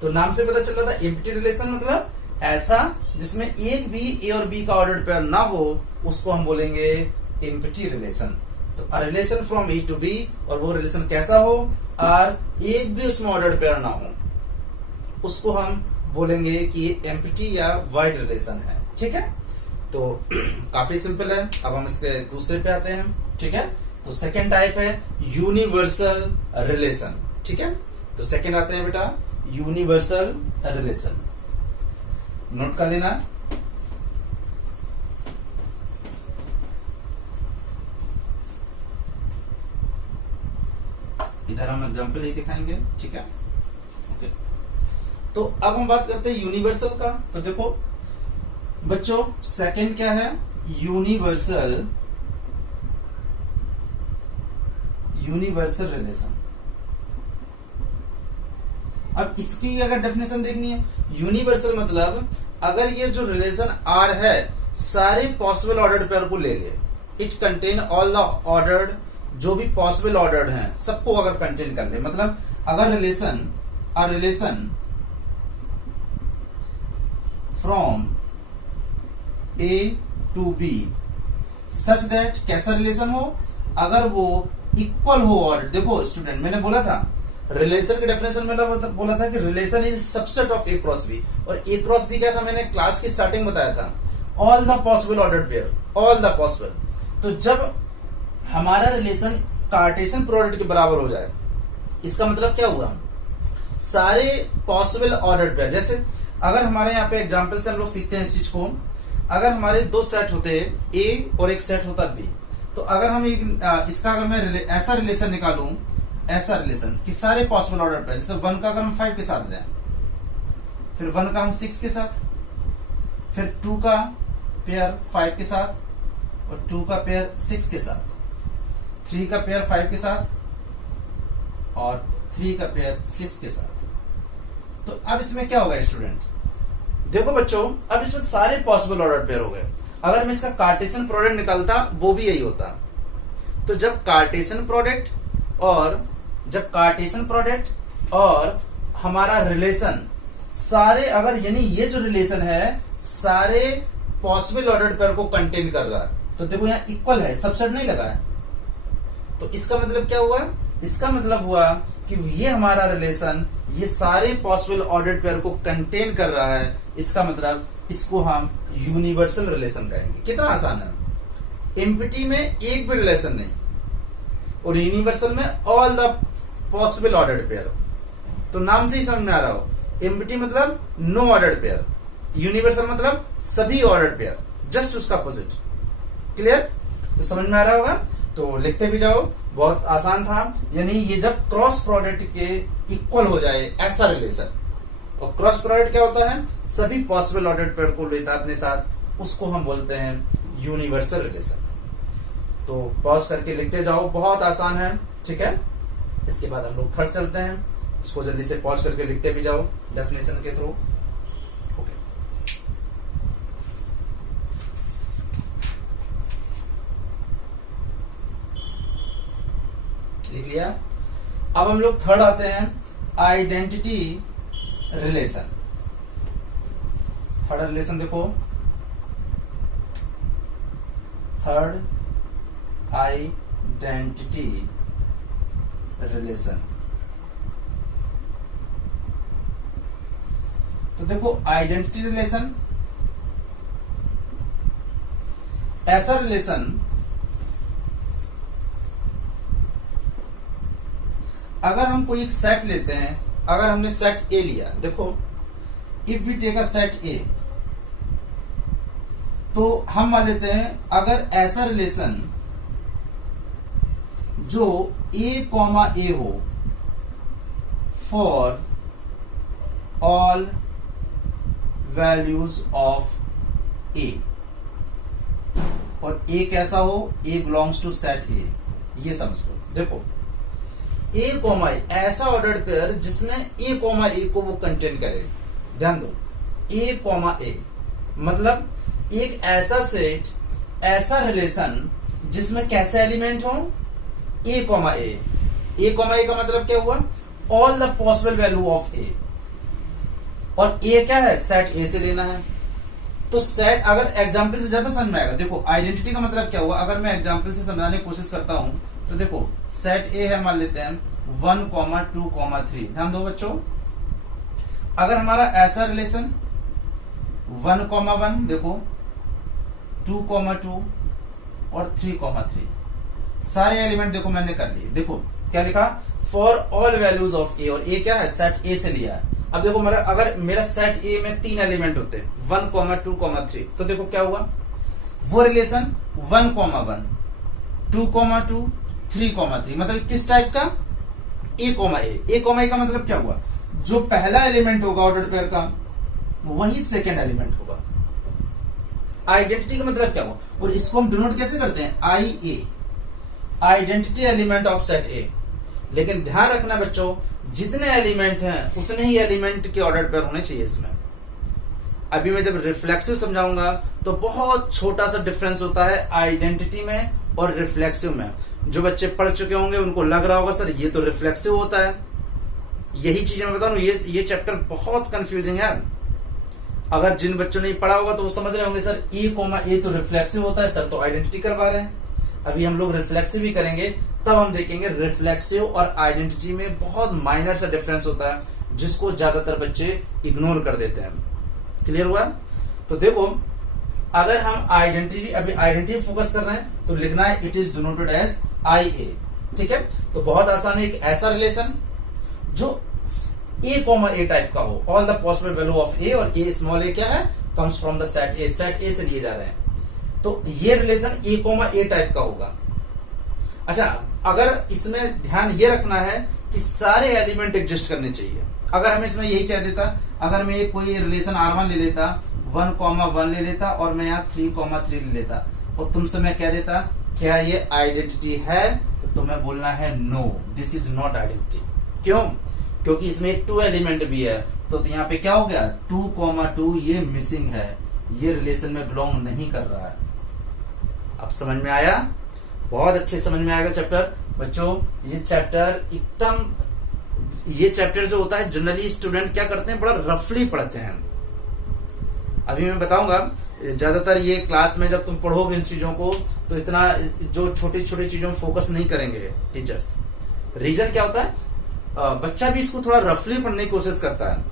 तो नाम से पता चल रहा था एम्प्टी रिलेशन मतलब ऐसा जिसमें एक भी ए और बी का ऑर्डर्ड पेयर ना हो, उसको हम बोलेंगे एम्प्टी रिलेशन। तो a relation from A to B, और वो रिलेशन कैसा हो, और एक भी उसमें ऑर्डर्ड पेयर ना हो, उसको हम बोलेंगे कि ये एम्प्टी या वाइड रिलेशन है, ठीक है। तो काफी सिंपल है। अब हम इसके दूसरे पे आते हैं, ठीक है। तो सेकेंड टाइप है यूनिवर्सल रिलेशन, ठीक है। तो सेकेंड आते हैं बेटा यूनिवर्सल रिलेशन, नोट कर लेना। इधर हम एग्जाम्पल ही दिखाएंगे, ठीक है, ओके। तो अब हम बात करते हैं यूनिवर्सल का। तो देखो बच्चों, सेकंड क्या है, यूनिवर्सल रिलेशन। अब इसकी अगर डेफिनेशन देखनी है, यूनिवर्सल मतलब अगर ये जो रिलेशन आर है सारे पॉसिबल ऑर्डर्ड पेयर को ले ले, it contain all the ordered, जो भी पॉसिबल ऑर्डर्ड हैं सबको अगर कंटेन कर ले, मतलब अगर relation from A to B such that, कैसा रिलेशन हो, अगर वो इक्वल हो ऑर्डर। देखो स्टूडेंट, मैंने बोला था रिलेशन के डेफिनेशन में बोला था कि relation is subset of A cross B, और ए क्रॉस बी क्या था, मैंने क्लास की स्टार्टिंग बताया था, all the possible ordered pair, all the possible. तो जब हमारा रिलेशन कार्टेशियन प्रोडक्ट के बराबर हो जाए, इसका मतलब क्या हुआ, सारे पॉसिबल ऑर्डर्ड पेयर, जैसे अगर हमारे यहाँ पे एग्जांपल से हम लोग सीखते हैं इस चीज को, अगर हमारे दो सेट होते ए और एक सेट होता बी, तो अगर हम इसका अगर मैं ऐसा रिलेशन निकालूं, ऐसा रिलेशन कि सारे पॉसिबल ऑर्डर पेयर, जैसे 1 का अगर हम 5 के साथ लें, फिर 1 का हम 6 के साथ, फिर 2 का पेयर 5 के साथ, और 2 का पेयर 6 के साथ, 3 का पेयर 5 के साथ, और 3 का पेयर 6 के साथ। तो अब इसमें क्या होगा स्टूडेंट, देखो बच्चों, अब इसमें सारे पॉसिबल ऑर्डर पेयर हो गए। अगर मैं इसका कार्टेशियन प्रोडक्ट निकालता वो भी यही होता। तो जब कार्टेशियन प्रोडक्ट और हमारा रिलेशन सारे, अगर यानी ये जो रिलेशन है सारे पॉसिबल ऑर्डर पेयर को कंटेन कर रहा है, तो देखो यहाँ इक्वल है, सबसेट नहीं लगा है। तो इसका मतलब क्या हुआ, इसका मतलब हुआ कि ये हमारा रिलेशन ये सारे पॉसिबल ऑर्डर्ड पेयर को कंटेन कर रहा है। इसका मतलब इसको हम यूनिवर्सल रिलेशन कहेंगे। कितना आसान है। एम्प्टी में एक भी रिलेशन नहीं, और यूनिवर्सल में all the possible ordered pair. तो नाम से ही समझ में आ रहा हो, एम्प्टी मतलब नो ऑर्डर्ड पेयर, यूनिवर्सल मतलब सभी ऑर्डर्ड पेयर, जस्ट उसका अपोजिट। क्लियर? तो समझ में आ रहा होगा। तो लिखते भी जाओ, बहुत आसान था। यानी ये जब क्रॉस प्रोडक्ट के इक्वल हो जाए ऐसा रिलेशन, और क्रॉस प्रोडक्ट क्या होता है, सभी पॉसिबल ऑर्डर्ड पेयर को लेता है अपने साथ, उसको हम बोलते हैं यूनिवर्सल रिलेशन। तो पॉज करके लिखते जाओ, बहुत आसान है। ठीक है, इसके बाद हम लोग थर्ड चलते हैं, इसको जल्दी से पॉज करके लिखते भी जाओ डेफिनेशन के थ्रू। ओके, लिख लिया। अब हम लोग थर्ड आते हैं, आइडेंटिटी रिलेशन। थर्ड रिलेशन देखो, थर्ड आइडेंटिटी रिलेशन। तो देखो, आइडेंटिटी रिलेशन ऐसा रिलेशन अगर हम कोई एक सेट लेते हैं, अगर हमने सेट ए लिया, देखो if we take a set A, तो हम मान लेते हैं अगर ऐसा रिलेशन जो ए कॉमा ए हो for all values of A, और ए कैसा हो, ए बिलोंग्स टू सेट ए, ये समझ लो। देखो ए कॉमा ए ऐसा ऑर्डर्ड पेयर जिसमें ए कॉमा ए को वो कंटेन करे। ध्यान दो, ए कॉमा ए मतलब एक ऐसा सेट, ऐसा रिलेशन जिसमें कैसे एलिमेंट हो, ए कॉमा ए। ए कॉमा ए का मतलब क्या हुआ, all the possible value of A, और ए क्या है, सेट ए से लेना है। तो सेट, अगर एग्जाम्पल से ज्यादा समझ में आएगा। देखो आइडेंटिटी का मतलब क्या हुआ, अगर मैं एग्जाम्पल से समझाने की कोशिश करता हूं, तो देखो सेट ए है, मान लेते हैं 1, 2, 3। ध्यान दो बच्चों, अगर हमारा ऐसा रिलेशन 1, 1 देखो, 2, 2 और 3, 3 सारे एलिमेंट देखो मैंने कर लिए। देखो क्या लिखा, for all values of A, और ए क्या है, सेट ए से लिया है। अब देखो मेरा, अगर मेरा सेट ए में 3 एलिमेंट होते, 1, 2, 3, तो देखो क्या हुआ, वो रिलेशन 1, 1, 2, 2, 3, 3 मतलब किस टाइप का, ए कॉमा ए। ए कॉमा ए का मतलब क्या हुआ, जो पहला एलिमेंट होगा ऑर्डर पेयर का वही सेकेंड एलिमेंट होगा। आइडेंटिटी का मतलब क्या हुआ, और इसको हम डिनोट कैसे करते हैं, I A, identity element of set A. लेकिन ध्यान रखना बच्चों, जितने एलिमेंट हैं उतने ही एलिमेंट के ऑर्डर पेयर होने चाहिए इसमें। अभी मैं जब रिफ्लेक्सिव समझाऊंगा तो बहुत छोटा सा डिफरेंस होता है आइडेंटिटी में और रिफ्लेक्सिव में। जो बच्चे पढ़ चुके होंगे उनको लग रहा होगा सर ये तो रिफ्लेक्सिव होता है। यही चीज मैं बता रहा हूं, ये चैप्टर बहुत कंफ्यूजिंग है। अगर जिन बच्चों ने पढ़ा होगा तो वो समझ रहे होंगे सर ए कॉमा ए तो रिफ्लेक्सिव होता है, सर तो आइडेंटिटी करवा रहे हैं। अभी हम लोग रिफ्लेक्सिव ही करेंगे, तब हम देखेंगे रिफ्लेक्सिव और आइडेंटिटी में बहुत माइनर सा डिफरेंस होता है जिसको ज्यादातर बच्चे इग्नोर कर देते हैं। क्लियर हुआ? तो देखो अगर हम आइडेंटिटी, अभी आइडेंटिटी फोकस कर रहे हैं तो लिखना है it is denoted as I A. ठीक है, तो बहुत आसान है, एक ऐसा रिलेशन जो ए कॉमा ए टाइप का हो, all the possible value of A, और ए स्मॉल ए क्या है, comes from the set A, set A से लिए जा रहे हैं। तो ये relation A comma A type का होगा। अच्छा, अगर इसमें ध्यान ये रखना है कि सारे एलिमेंट एग्जिस्ट करने चाहिए। अगर हम इसमें यही कह देता, अगर मैं कोई रिलेशन R1 ले लेता, 1, 1 ले लेता, और मैं यहाँ 3, 3 ले लेता, और तुमसे मैं कह देता क्या ये आइडेंटिटी है, तो तुम्हें बोलना है no, this is not identity. क्यों? क्योंकि इसमें एक 2 एलिमेंट भी है, तो यहाँ पे क्या हो गया, 2, 2 ये मिसिंग है, ये रिलेशन में बिलोंग नहीं कर रहा है। अब समझ में आया? बहुत अच्छे समझ में आएगा चैप्टर बच्चों। ये चैप्टर जो होता है जनरली स्टूडेंट क्या करते हैं, बड़ा रफली पढ़ते हैं। अभी मैं बताऊंगा, ज्यादातर ये क्लास में जब तुम पढ़ोगे इन चीजों को तो इतना जो छोटी छोटी चीजों में फोकस नहीं करेंगे टीचर्स। रीजन क्या होता है, बच्चा भी इसको थोड़ा रफली पढ़ने की कोशिश करता है,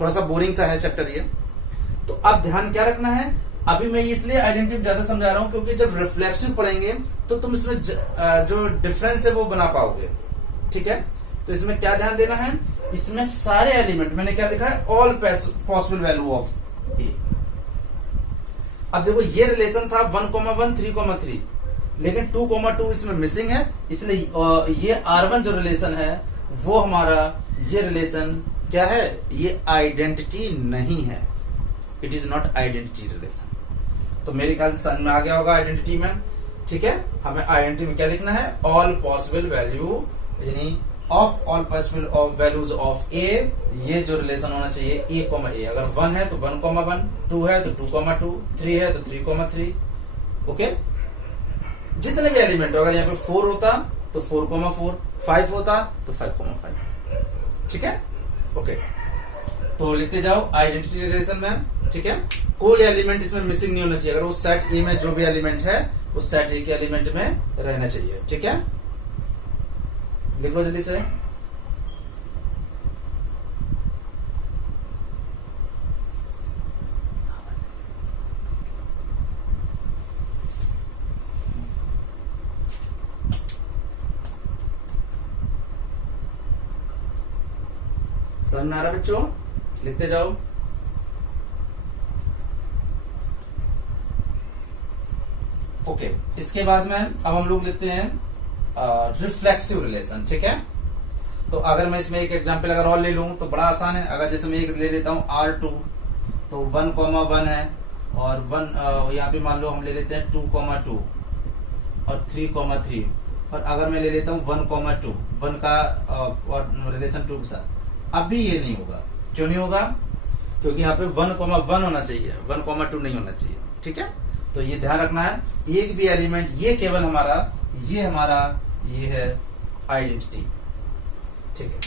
थोड़ा सा बोरिंग सा है चैप्टर ये। तो अब ध्यान क्या रखना है, अभी मैं इसलिए आइडेंटिटी ज्यादा समझा रहा हूं क्योंकि जब रिफ्लेक्सिव पढ़ेंगे तो तुम इसमें जो डिफरेंस है वो बना पाओगे। ठीक है, तो इसमें क्या ध्यान देना है, इसमें सारे एलिमेंट मैंने क्या लिखा है, ऑल पॉसिबल वैल्यू ऑफ ए। अब देखो ये रिलेशन था 1,1 3,3, लेकिन 2,2 इसमें मिसिंग है, इसलिए ये R1 जो रिलेशन है वो हमारा ये रिलेशन क्या है, ये आइडेंटिटी नहीं है, it is not identity relation. तो मेरे ख्याल से समझ में आ गया होगा आइडेंटिटी में। ठीक है, हमें आइडेंटिटी में क्या लिखना है, ऑल पॉसिबल वैल्यू यानी of all possible values of A, ये जो रिलेशन होना चाहिए ए कॉमा ए। अगर 1 है तो 1,1, 2 है तो 2,2, 3 है तो 3,3। ओके, जितने भी एलिमेंट अगर यहाँ पे 4 होता तो 4,4, 5 होता तो 5,5। ठीक है, ओके, तो लिखते जाओ आइडेंटिटी रिलेशन में। ठीक है, कोई एलिमेंट इसमें मिसिंग नहीं होना चाहिए, अगर वो सेट ए में जो भी एलिमेंट है उस सेट ए के एलिमेंट में रहना चाहिए। ठीक है, लिख लो जल्दी से। समझ में आ रहा बच्चों, लिखते जाओ। ओके, इसके बाद में अब हम लोग लिखते हैं रिफ्लेक्सिव रिलेशन। ठीक है, तो अगर मैं इसमें एक एग्जांपल अगर और ले लूं तो बड़ा आसान है। अगर जैसे मैं एक ले लेता हूं R2, तो 1,1 है और 1 यहाँ पे मान लो हम ले लेते हैं 2,2 और 3,3, और अगर मैं ले लेता हूं 1,2, 1 का और रिलेशन 2 के साथ, अब भी ये नहीं होगा। क्यों नहीं होगा, क्योंकि यहाँ पे 1,1 होना चाहिए, 1,2 नहीं होना चाहिए। ठीक है, तो ये ध्यान रखना है, एक भी एलिमेंट, ये केवल हमारा ये है आइडेंटिटी। ठीक है,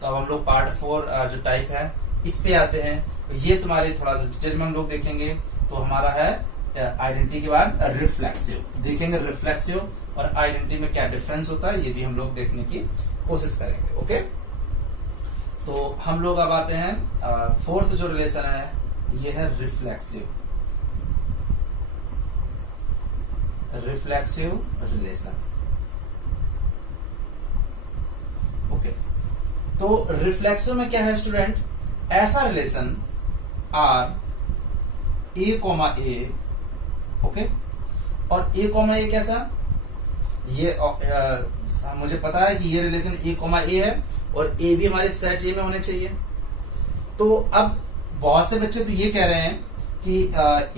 तो अब हम लोग पार्ट 4 जो टाइप है इस पे आते हैं। ये तुम्हारे थोड़ा सा डिटेल में हम लोग देखेंगे। तो हमारा है आइडेंटिटी के बाद रिफ्लेक्सिव देखेंगे, रिफ्लेक्सिव और आइडेंटिटी में क्या डिफरेंस होता है ये भी हम लोग देखने की कोशिश करेंगे। ओके, तो हम लोग अब आते हैं 4th जो रिलेशन है ये है रिफ्लेक्सिव रिलेशन। ओके, तो रिफ्लेक्सिव में क्या है स्टूडेंट, ऐसा relation R A comma A, okay, और ए कॉमा ए कैसा, ये मुझे पता है कि ये रिलेशन ए कॉमा ए है और ए भी हमारे सेट ए में होने चाहिए। तो अब बहुत से बच्चे तो ये कह रहे हैं कि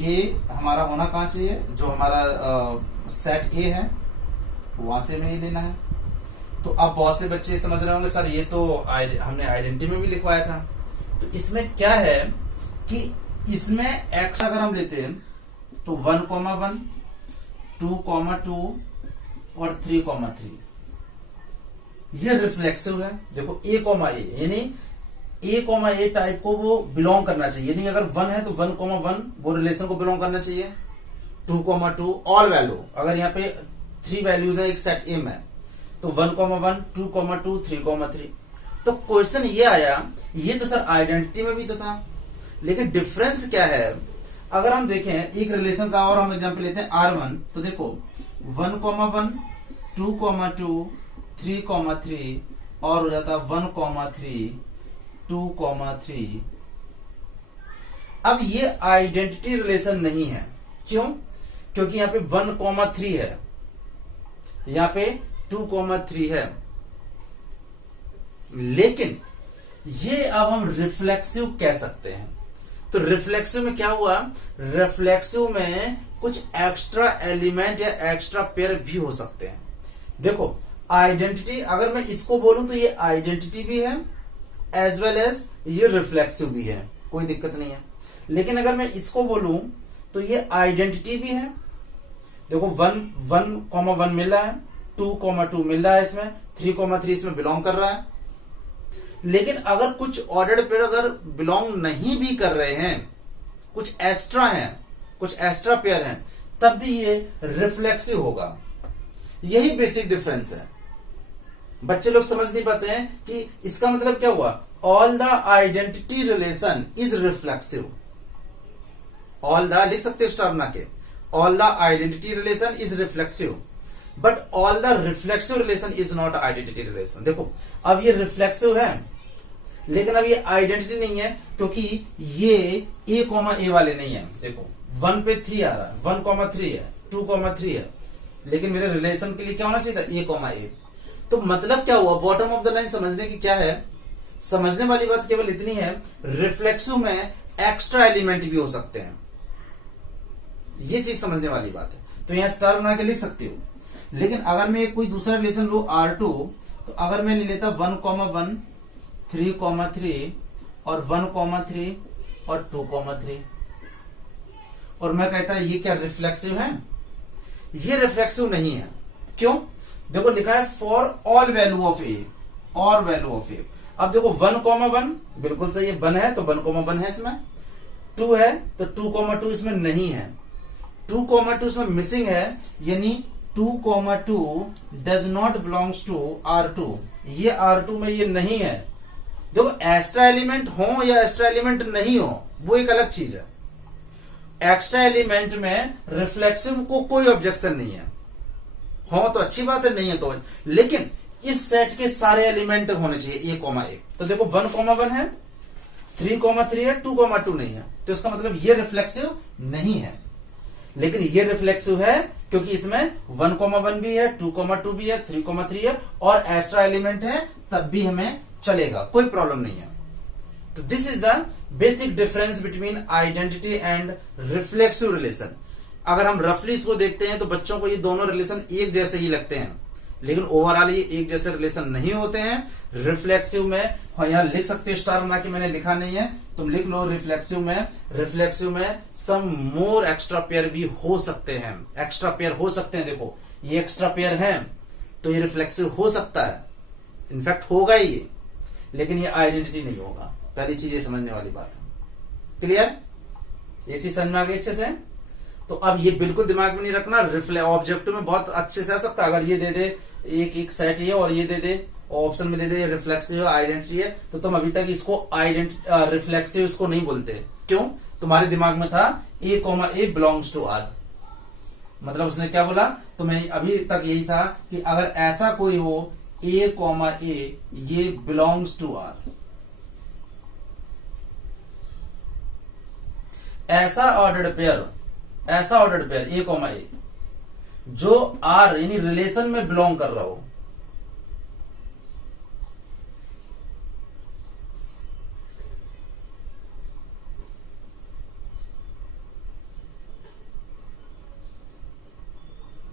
ए हमारा होना कहां चाहिए, जो हमारा सेट ए है वहां से हमें ए लेना है। तो अब बहुत से बच्चे समझ रहे होंगे सर ये तो हमने आइडेंटिटी में भी लिखवाया था। तो इसमें क्या है कि इसमें एक्स अगर हम लेते हैं तो 1,1, 2,2 और 3,3 ये रिफ्लेक्सिव है। देखो ए कॉमा ए यानी ए कॉमा ए टाइप को वो बिलोंग करना चाहिए, यानी अगर 1 है तो 1,1 वो रिलेशन को बिलोंग करना चाहिए। 2,2 ऑल वैल्यू, अगर यहाँ पे 3 वैल्यूज है एक सेट ए में तो 1,1, 2,2, 3,3। तो क्वेश्चन ये आया, ये तो सर आइडेंटिटी में भी तो था, लेकिन डिफरेंस क्या है। अगर हम देखें एक रिलेशन का और हम एग्जांपल लेते हैं R1, तो देखो 1,1, 2,2, 3,3 और हो जाता 1,3, 2,3। अब ये आइडेंटिटी रिलेशन नहीं है, क्यों, क्योंकि यहाँ पे 1,3 है, यहाँ पे 2,3 है, लेकिन ये अब हम रिफ्लेक्सिव कह सकते हैं। तो रिफ्लेक्सिव में क्या हुआ, रिफ्लेक्सिव में कुछ एक्स्ट्रा एलिमेंट या एक्स्ट्रा पेयर भी हो सकते हैं। देखो आइडेंटिटी अगर मैं इसको बोलूं तो ये आइडेंटिटी भी है एज वेल एज ये रिफ्लेक्सिव भी है, कोई दिक्कत नहीं है। लेकिन अगर मैं इसको बोलूं तो ये आइडेंटिटी भी है। देखो 1,1 मिल रहा है, 2,2 मिल रहा है, इसमें 3,3 इसमें बिलोंग कर रहा है। लेकिन अगर कुछ ऑर्डर्ड पेयर अगर बिलोंग नहीं भी कर रहे हैं, कुछ एक्स्ट्रा हैं, कुछ एक्स्ट्रा पेयर हैं, तब भी ये रिफ्लेक्सिव होगा। यही बेसिक डिफरेंस है। बच्चे लोग समझ नहीं पाते हैं कि इसका मतलब क्या हुआ, all the identity relation is reflexive. All the लिख सकते हो स्टार बना के, all the identity relation is reflexive but all the reflexive relation is not identity relation. देखो अब ये रिफ्लेक्सिव है लेकिन अब ये आइडेंटिटी नहीं है क्योंकि ये a, वाले नहीं है। देखो 1 पे 3 आ रहा है, 1,3 है, 2,3 है, लेकिन मेरे रिलेशन के लिए क्या होना चाहिए था a, तो मतलब क्या हुआ, बॉटम ऑफ द लाइन समझने की क्या है, समझने वाली बात केवल इतनी है, रिफ्लेक्सिव में एक्स्ट्रा एलिमेंट भी हो सकते हैं, ये चीज समझने वाली बात है। तो यहां स्टार बना के लिख सकती हो। लेकिन अगर मैं कोई दूसरा रिलेशन लू R2, तो अगर मैं ले लेता 1,1, 3,3 और 1,3 और 2,3 और मैं कहता है ये क्या रिफ्लेक्सिव है, ये रिफ्लेक्सिव नहीं है। क्यों? देखो लिखा है for all value of A, और वैल्यू ऑफ ए। अब देखो 1,1 बिल्कुल सही है, 1 है तो 1,1 है इसमें, 2 है तो 2,2 इसमें नहीं है, 2,2 इसमें मिसिंग है, यानी 2,2 does not belongs to R2, ये R2 में ये नहीं है। देखो एक्स्ट्रा एलिमेंट हो या एक्स्ट्रा एलिमेंट नहीं हो वो एक अलग चीज है, एक्स्ट्रा एलिमेंट में रिफ्लेक्सिव को कोई ऑब्जेक्शन नहीं है, हो तो अच्छी बात है, नहीं है तो, लेकिन इस सेट के सारे एलिमेंट होने चाहिए a, तो देखो 1,1 है, 3,3 है, 2,2 नहीं है, तो इसका मतलब ये रिफ्लेक्सिव नहीं है। लेकिन ये रिफ्लेक्सिव है क्योंकि इसमें 1,1 भी है, 2,2 भी है, 3,3 है और एक्स्ट्रा एलिमेंट है, तब भी हमें चलेगा, कोई प्रॉब्लम नहीं है। तो this is the basic difference between identity and reflexive relation. अगर हम रफली इसको देखते हैं तो बच्चों को ये दोनों रिलेशन एक जैसे ही लगते हैं, लेकिन ओवरऑल ये एक जैसे रिलेशन नहीं होते हैं। रिफ्लेक्सिव में यहां लिख सकते हो स्टार बना के, मैंने लिखा नहीं है, तुम लिख लो रिफ्लेक्सिव में सम मोर एक्स्ट्रा पेयर भी हो सकते हैं, एक्स्ट्रा पेयर हो सकते हैं। देखो ये एक्स्ट्रा पेयर है तो ये रिफ्लेक्सिव हो सकता है, इनफैक्ट होगा ही ये, लेकिन ये आइडेंटिटी नहीं होगा। पहली चीज ये समझने वाली बात है। क्लियर? ये चीज समझ में आ गई अच्छे से? तो अब ये बिल्कुल दिमाग में नहीं रखना, ऑब्जेक्टिव में बहुत अच्छे से आ सकता है। अगर ये दे दे एक सेट ये और ये दे दे ऑप्शन में दे दे रिफ्लेक्सिव आइडेंटिटी है, तो तुम अभी तक इसको रिफ्लेक्सिव इसको नहीं बोलते। क्यों? तुम्हारे दिमाग में था a, बिलोंग्स टू R, मतलब उसने क्या बोला, तुम्हें अभी तक यही था कि अगर ऐसा कोई हो a, ये बिलोंग्स टू R, ऐसा ऑर्डर्ड पेयर a, जो R यानी रिलेशन में बिलोंग कर रहा हो,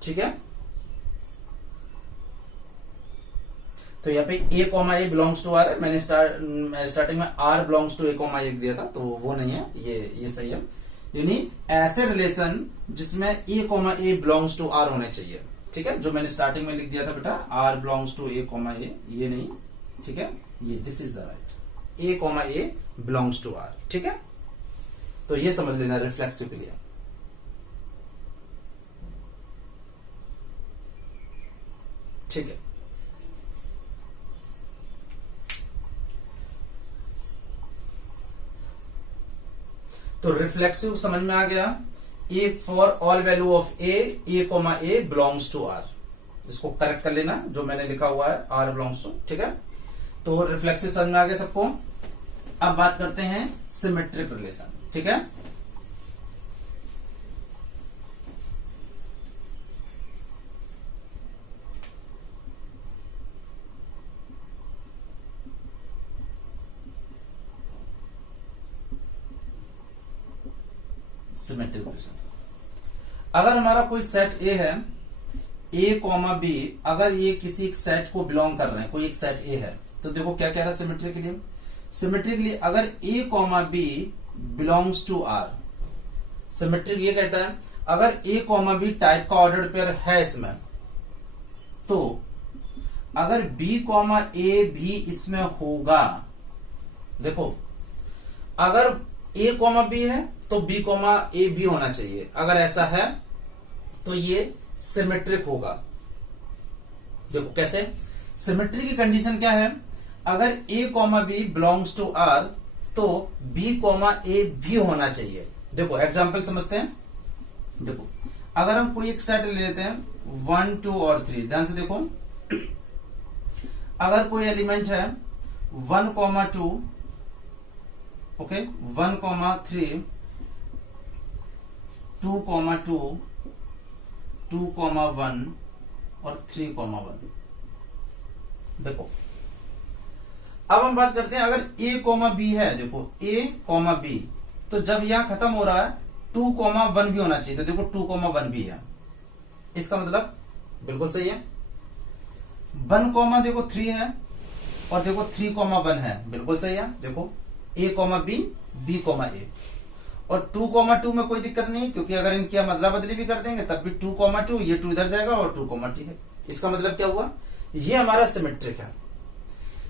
ठीक है। तो यहाँ पे a, बिलोंग्स टू R है, मैंने स्टार्टिंग में R बिलोंग्स टू a, दिया था, तो वो नहीं है, ये सही है। यानी ऐसे रिलेशन जिसमें a, बिलोंग्स टू R होने चाहिए, ठीक है। जो मैंने स्टार्टिंग में लिख दिया था बेटा R बिलोंग्स टू a, ये नहीं, ठीक है, ये this is the right, a, belongs to R, ठीक है। तो ये समझ लेना रिफ्लेक्सिव के लिए, ठीक है। तो रिफ्लेक्सिव समझ में आ गया, A for all value of a, belongs to R, इसको करेक्ट कर लेना जो मैंने लिखा हुआ है R बिलोंग्स टू, ठीक है। तो रिफ्लेक्सिव समझ में आ गया सबको। अब बात करते हैं सिमेट्रिक रिलेशन, ठीक है। सिमेट्रिक रिलेशन, अगर हमारा कोई सेट A है, a, b, अगर ये किसी एक सेट को बिलोंग कर रहे हैं, कोई एक सेट A है, तो देखो क्या कह रहा है सिमेट्री के लिए, सिमेट्री के लिए अगर a, b belongs to R, symmetry ये कहता है अगर a, b टाइप का ऑर्डर्ड पेयर है इसमें, तो अगर b, a भी इसमें होगा, देखो अगर a, b है तो b, a भी होना चाहिए, अगर ऐसा है तो ये सिमेट्रिक होगा। देखो कैसे, सिमेट्री की कंडीशन क्या है, अगर a, b belongs to R तो b, a भी होना चाहिए, देखो एग्जाम्पल समझते हैं। देखो अगर हम कोई एक सेट ले लेते हैं 1 2 और 3, ध्यान से देखो, अगर कोई एलिमेंट है 1 2, ओके, 1 3, 2 2, 2 1 और 3 1। देखो अब हम बात करते हैं, अगर a b है, देखो a b, तो जब यहां खत्म हो रहा है 2 1 भी होना चाहिए, तो देखो 2 1 भी है, इसका मतलब बिल्कुल सही है। 1 देखो 3 है और देखो 3 1 है, बिल्कुल सही है। देखो a b b a, और 2 2 में कोई दिक्कत नहीं, क्योंकि अगर इनकी हम अदला बदली भी कर देंगे तब भी 2 2, ये 2 इधर जाएगा और 2 3 है। इसका मतलब क्या हुआ, ये हमारा सिमेट्रिक है।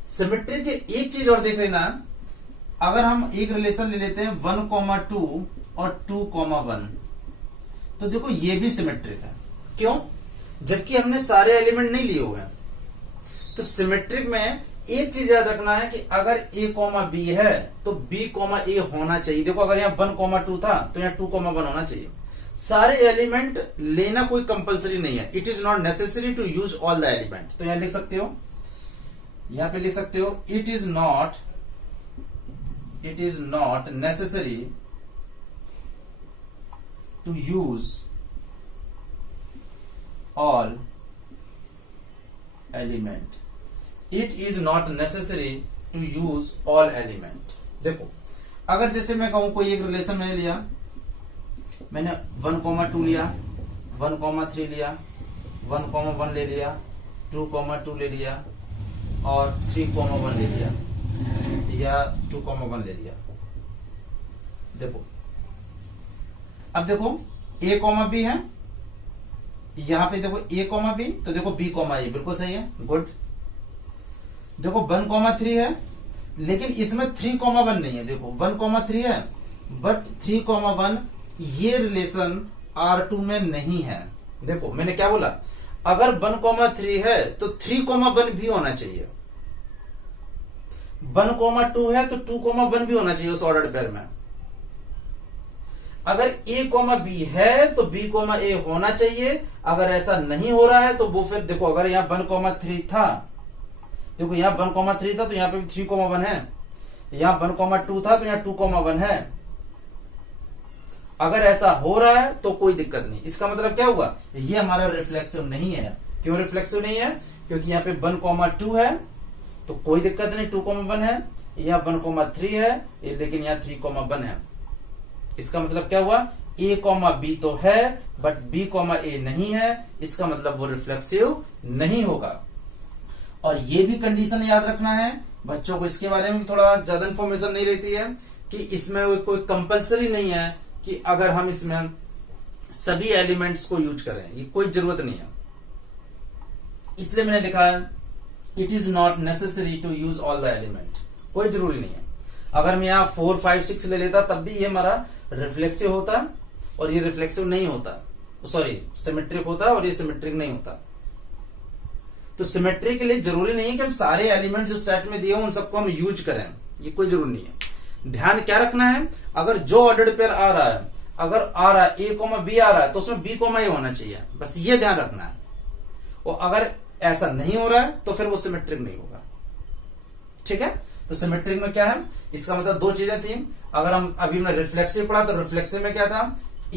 सिमेट्रिक के एक चीज और देख लेना, अगर हम एक रिलेशन ले लेते हैं 1 2 और 2 1, तो देखो ये भी सिमेट्रिक है। क्यों? जबकि हमने सारे एलिमेंट नहीं लिए हुए हैं। तो सिमेट्रिक में एक चीज याद रखना है कि अगर a b है तो b a होना चाहिए। देखो अगर यहाँ 1 2 था तो यहाँ 2 1 होना चाहिए। सारे एलिमेंट लेना कोई कंपलसरी नहीं है। It is not necessary to use all the element. तो यहां लिख सकते हो, यहां पे लिख सकते हो, it is not necessary to use all element. It is not necessary to use all element. देखो अगर जैसे मैं कहूं कोई एक रिलेशन मैंने लिया, मैंने 1 2 लिया, 1 3 लिया, 1 1 ले लिया, 2 2 ले लिया और 3 1 ले लिया, या 2 1 ले लिया। देखो अब देखो a b है, यहां पे देखो a b, तो देखो b a, बिल्कुल सही है, गुड। देखो 1 3 है, लेकिन इसमें 3 1 नहीं है। देखो 1 3 है बट 3 1 ये रिलेशन R2 में नहीं है। देखो मैंने क्या बोला, अगर 1 3 है तो 3 1 भी होना चाहिए। 1 2 है तो 2 1 भी होना चाहिए उस ऑर्डर्ड पेयर में। अगर a b है तो b a होना चाहिए। अगर ऐसा नहीं हो रहा है तो वो फिर देखो, अगर यहां 1 3 था, देखो यहां 1 3 था तो यहां पे भी 3 1 है, यहां 1 2 था तो यहां 2 1 है। अगर ऐसा हो रहा है तो कोई दिक्कत नहीं। इसका मतलब क्या हुआ, ये हमारा रिफ्लेक्सिव नहीं है। क्यों रिफ्लेक्सिव नहीं है? क्योंकि यहाँ पे 1 2 है तो कोई दिक्कत नहीं, 2 1 है। यहाँ 1 3 है लेकिन यहाँ 3 1 है। इसका मतलब क्या हुआ, a b तो है बट b a नहीं है। इसका मतलब वो रिफ्लेक्सिव नहीं होगा। और ये भी कंडीशन याद रखना है बच्चों को, इसके बारे में थोड़ा ज्यादा इंफॉर्मेशन नहीं रहती है कि इसमें कोई कंपलसरी नहीं है कि अगर हम इसमें सभी एलिमेंट्स को यूज करें, ये कोई जरूरत नहीं है। इसलिए मैंने लिखा है it is not necessary to use all the element. कोई जरूरी नहीं है। अगर मैं यहां 4 5 6 ले लेता तब भी ये हमारा रिफ्लेक्सिव होता और ये रिफ्लेक्सिव नहीं होता, सॉरी सिमेट्रिक होता और ये सिमेट्रिक नहीं होता। तो सिमेट्री के लिए जरूरी नहीं है कि हम सारे एलिमेंट जो सेट में दिए उन सबको हम यूज करें, ये कोई जरूरी नहीं है। ध्यान क्या रखना है, अगर जो ऑर्डर्ड पेयर आ रहा है, अगर आ रहा है a b आ रहा है तो उसमें b a होना चाहिए, बस ये ध्यान रखना है। और अगर ऐसा नहीं हो रहा है तो फिर वो सिमेट्रिक नहीं होगा। ठीक है, तो सिमेट्रिक में क्या है, इसका मतलब दो चीजें थी। अगर हम अभी हमने रिफ्लेक्सिव पढ़ा तो रिफ्लेक्सिव में क्या था, a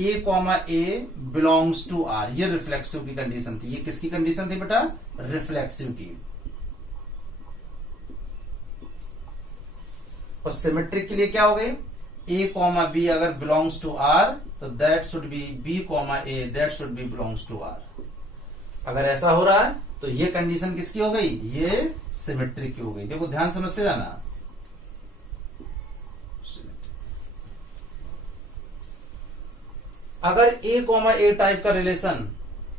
बिलोंग्स टू r, ये रिफ्लेक्सिव की कंडीशन थी। ये किसकी कंडीशन थी बेटा, रिफ्लेक्सिव की। और सिमेट्रिक के लिए क्या हो गई, a b अगर बिलोंग्स टू r तो that should be b a, that should be belongs to r। अगर ऐसा हो रहा है तो ये कंडीशन किसकी हो गई, ये सिमेट्रिक की हो गई। देखो ध्यान समझते जाना। अगर a टाइप का रिलेशन,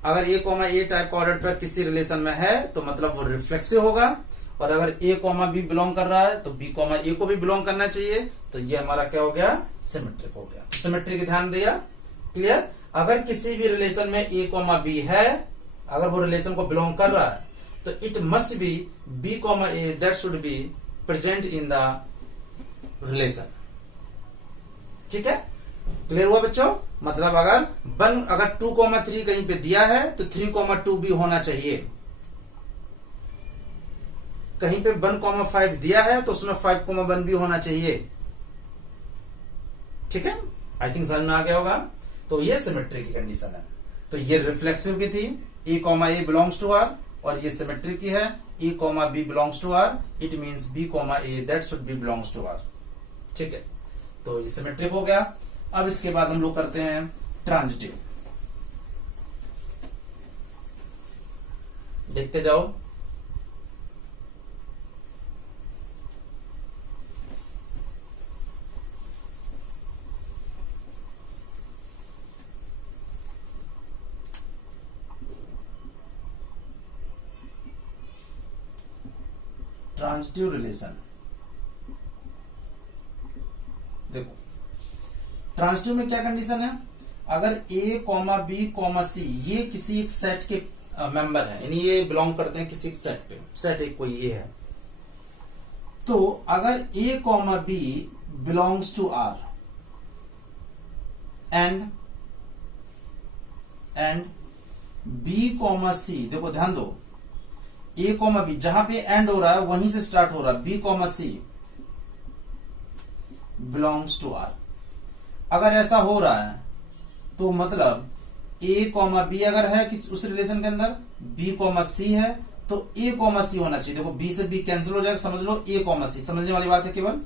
अगर a टाइप का ऑर्डर पर किसी रिलेशन में है तो मतलब वो रिफ्लेक्सिव होगा। और अगर a b बिलोंग कर रहा है तो b a को भी बिलोंग करना चाहिए। तो ये हमारा क्या हो गया, सिमेट्रिक हो गया। तो सिमेट्रिक ध्यान दिया, क्लियर। अगर किसी भी रिलेशन में a b है, अगर वो रिलेशन को बिलोंग कर रहा है तो it must be b a that should be present in the relation. ठीक है, क्लियर हुआ बच्चों? मतलब अगर 2,3 कहीं पे दिया है तो 3,2 भी होना चाहिए। कहीं पे 1,5 दिया है तो उसमें 5,1 भी होना चाहिए। ठीक है, आई थिंक समझ में आ गया होगा। तो ये सिमेट्री की कंडीशन है। तो ये रिफ्लेक्सिव की थी, A comma A belongs to R, और ये सिमेट्री की है, A comma B belongs to R, it means B comma A that should be belongs to R. ठीक है, तो ये सिमेट्रिक हो गया। अब इसके बाद हम लोग करते हैं ट्रांजिटिव। देखते जाओ। ट्रांजिटिव रिलेशन, देखो ट्रांजिटिव में क्या कंडीशन है? अगर ए कॉमा बी कॉमा सी ये किसी एक सेट के मेंबर है, यानी ये बिलोंग करते हैं किसी एक सेट पे, सेट एक कोई ए है, तो अगर A comma B belongs to R and B comma C, देखो ध्यान दो, ए कॉमा बी जहां पे एंड हो रहा है वहीं से स्टार्ट हो रहा है, B comma C belongs to R. अगर ऐसा हो रहा है तो मतलब ए कॉमा बी अगर है किस उस रिलेशन के अंदर, बी कॉमा सी है, तो ए कॉमा सी होना चाहिए। देखो बी से बी कैंसिल हो जाएगा, समझ लो ए कॉमा सी, समझने वाली बात है केवल,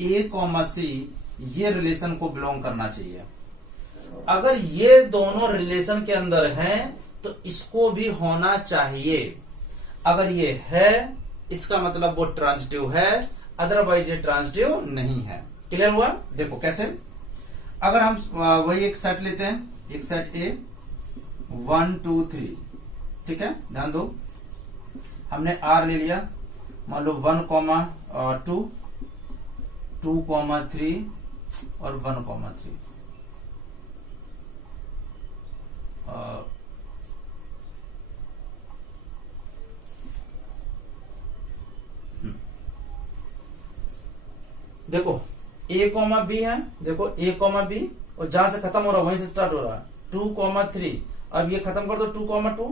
ए कॉमा सी ये रिलेशन को बिलोंग करना चाहिए। अगर ये दोनों रिलेशन के अंदर हैं तो इसको भी होना चाहिए। अगर ये है इसका मतलब वो ट्रांजिटिव है, अदरवाइज ये ट्रांजिटिव नहीं है। क्लियर हुआ? देखो कैसे, अगर हम वही एक सेट लेते हैं, एक सेट ए 1 2 3, ठीक है, ध्यान दो, हमने आर ले लिया, मान लो 1,2 2,3 और 1,3। देखो ए कॉमा बी है, देखो ए कॉमा बी, और जहां से खत्म हो रहा है वहीं से स्टार्ट हो रहा है 2,3। अब ये खत्म कर दो 2,2,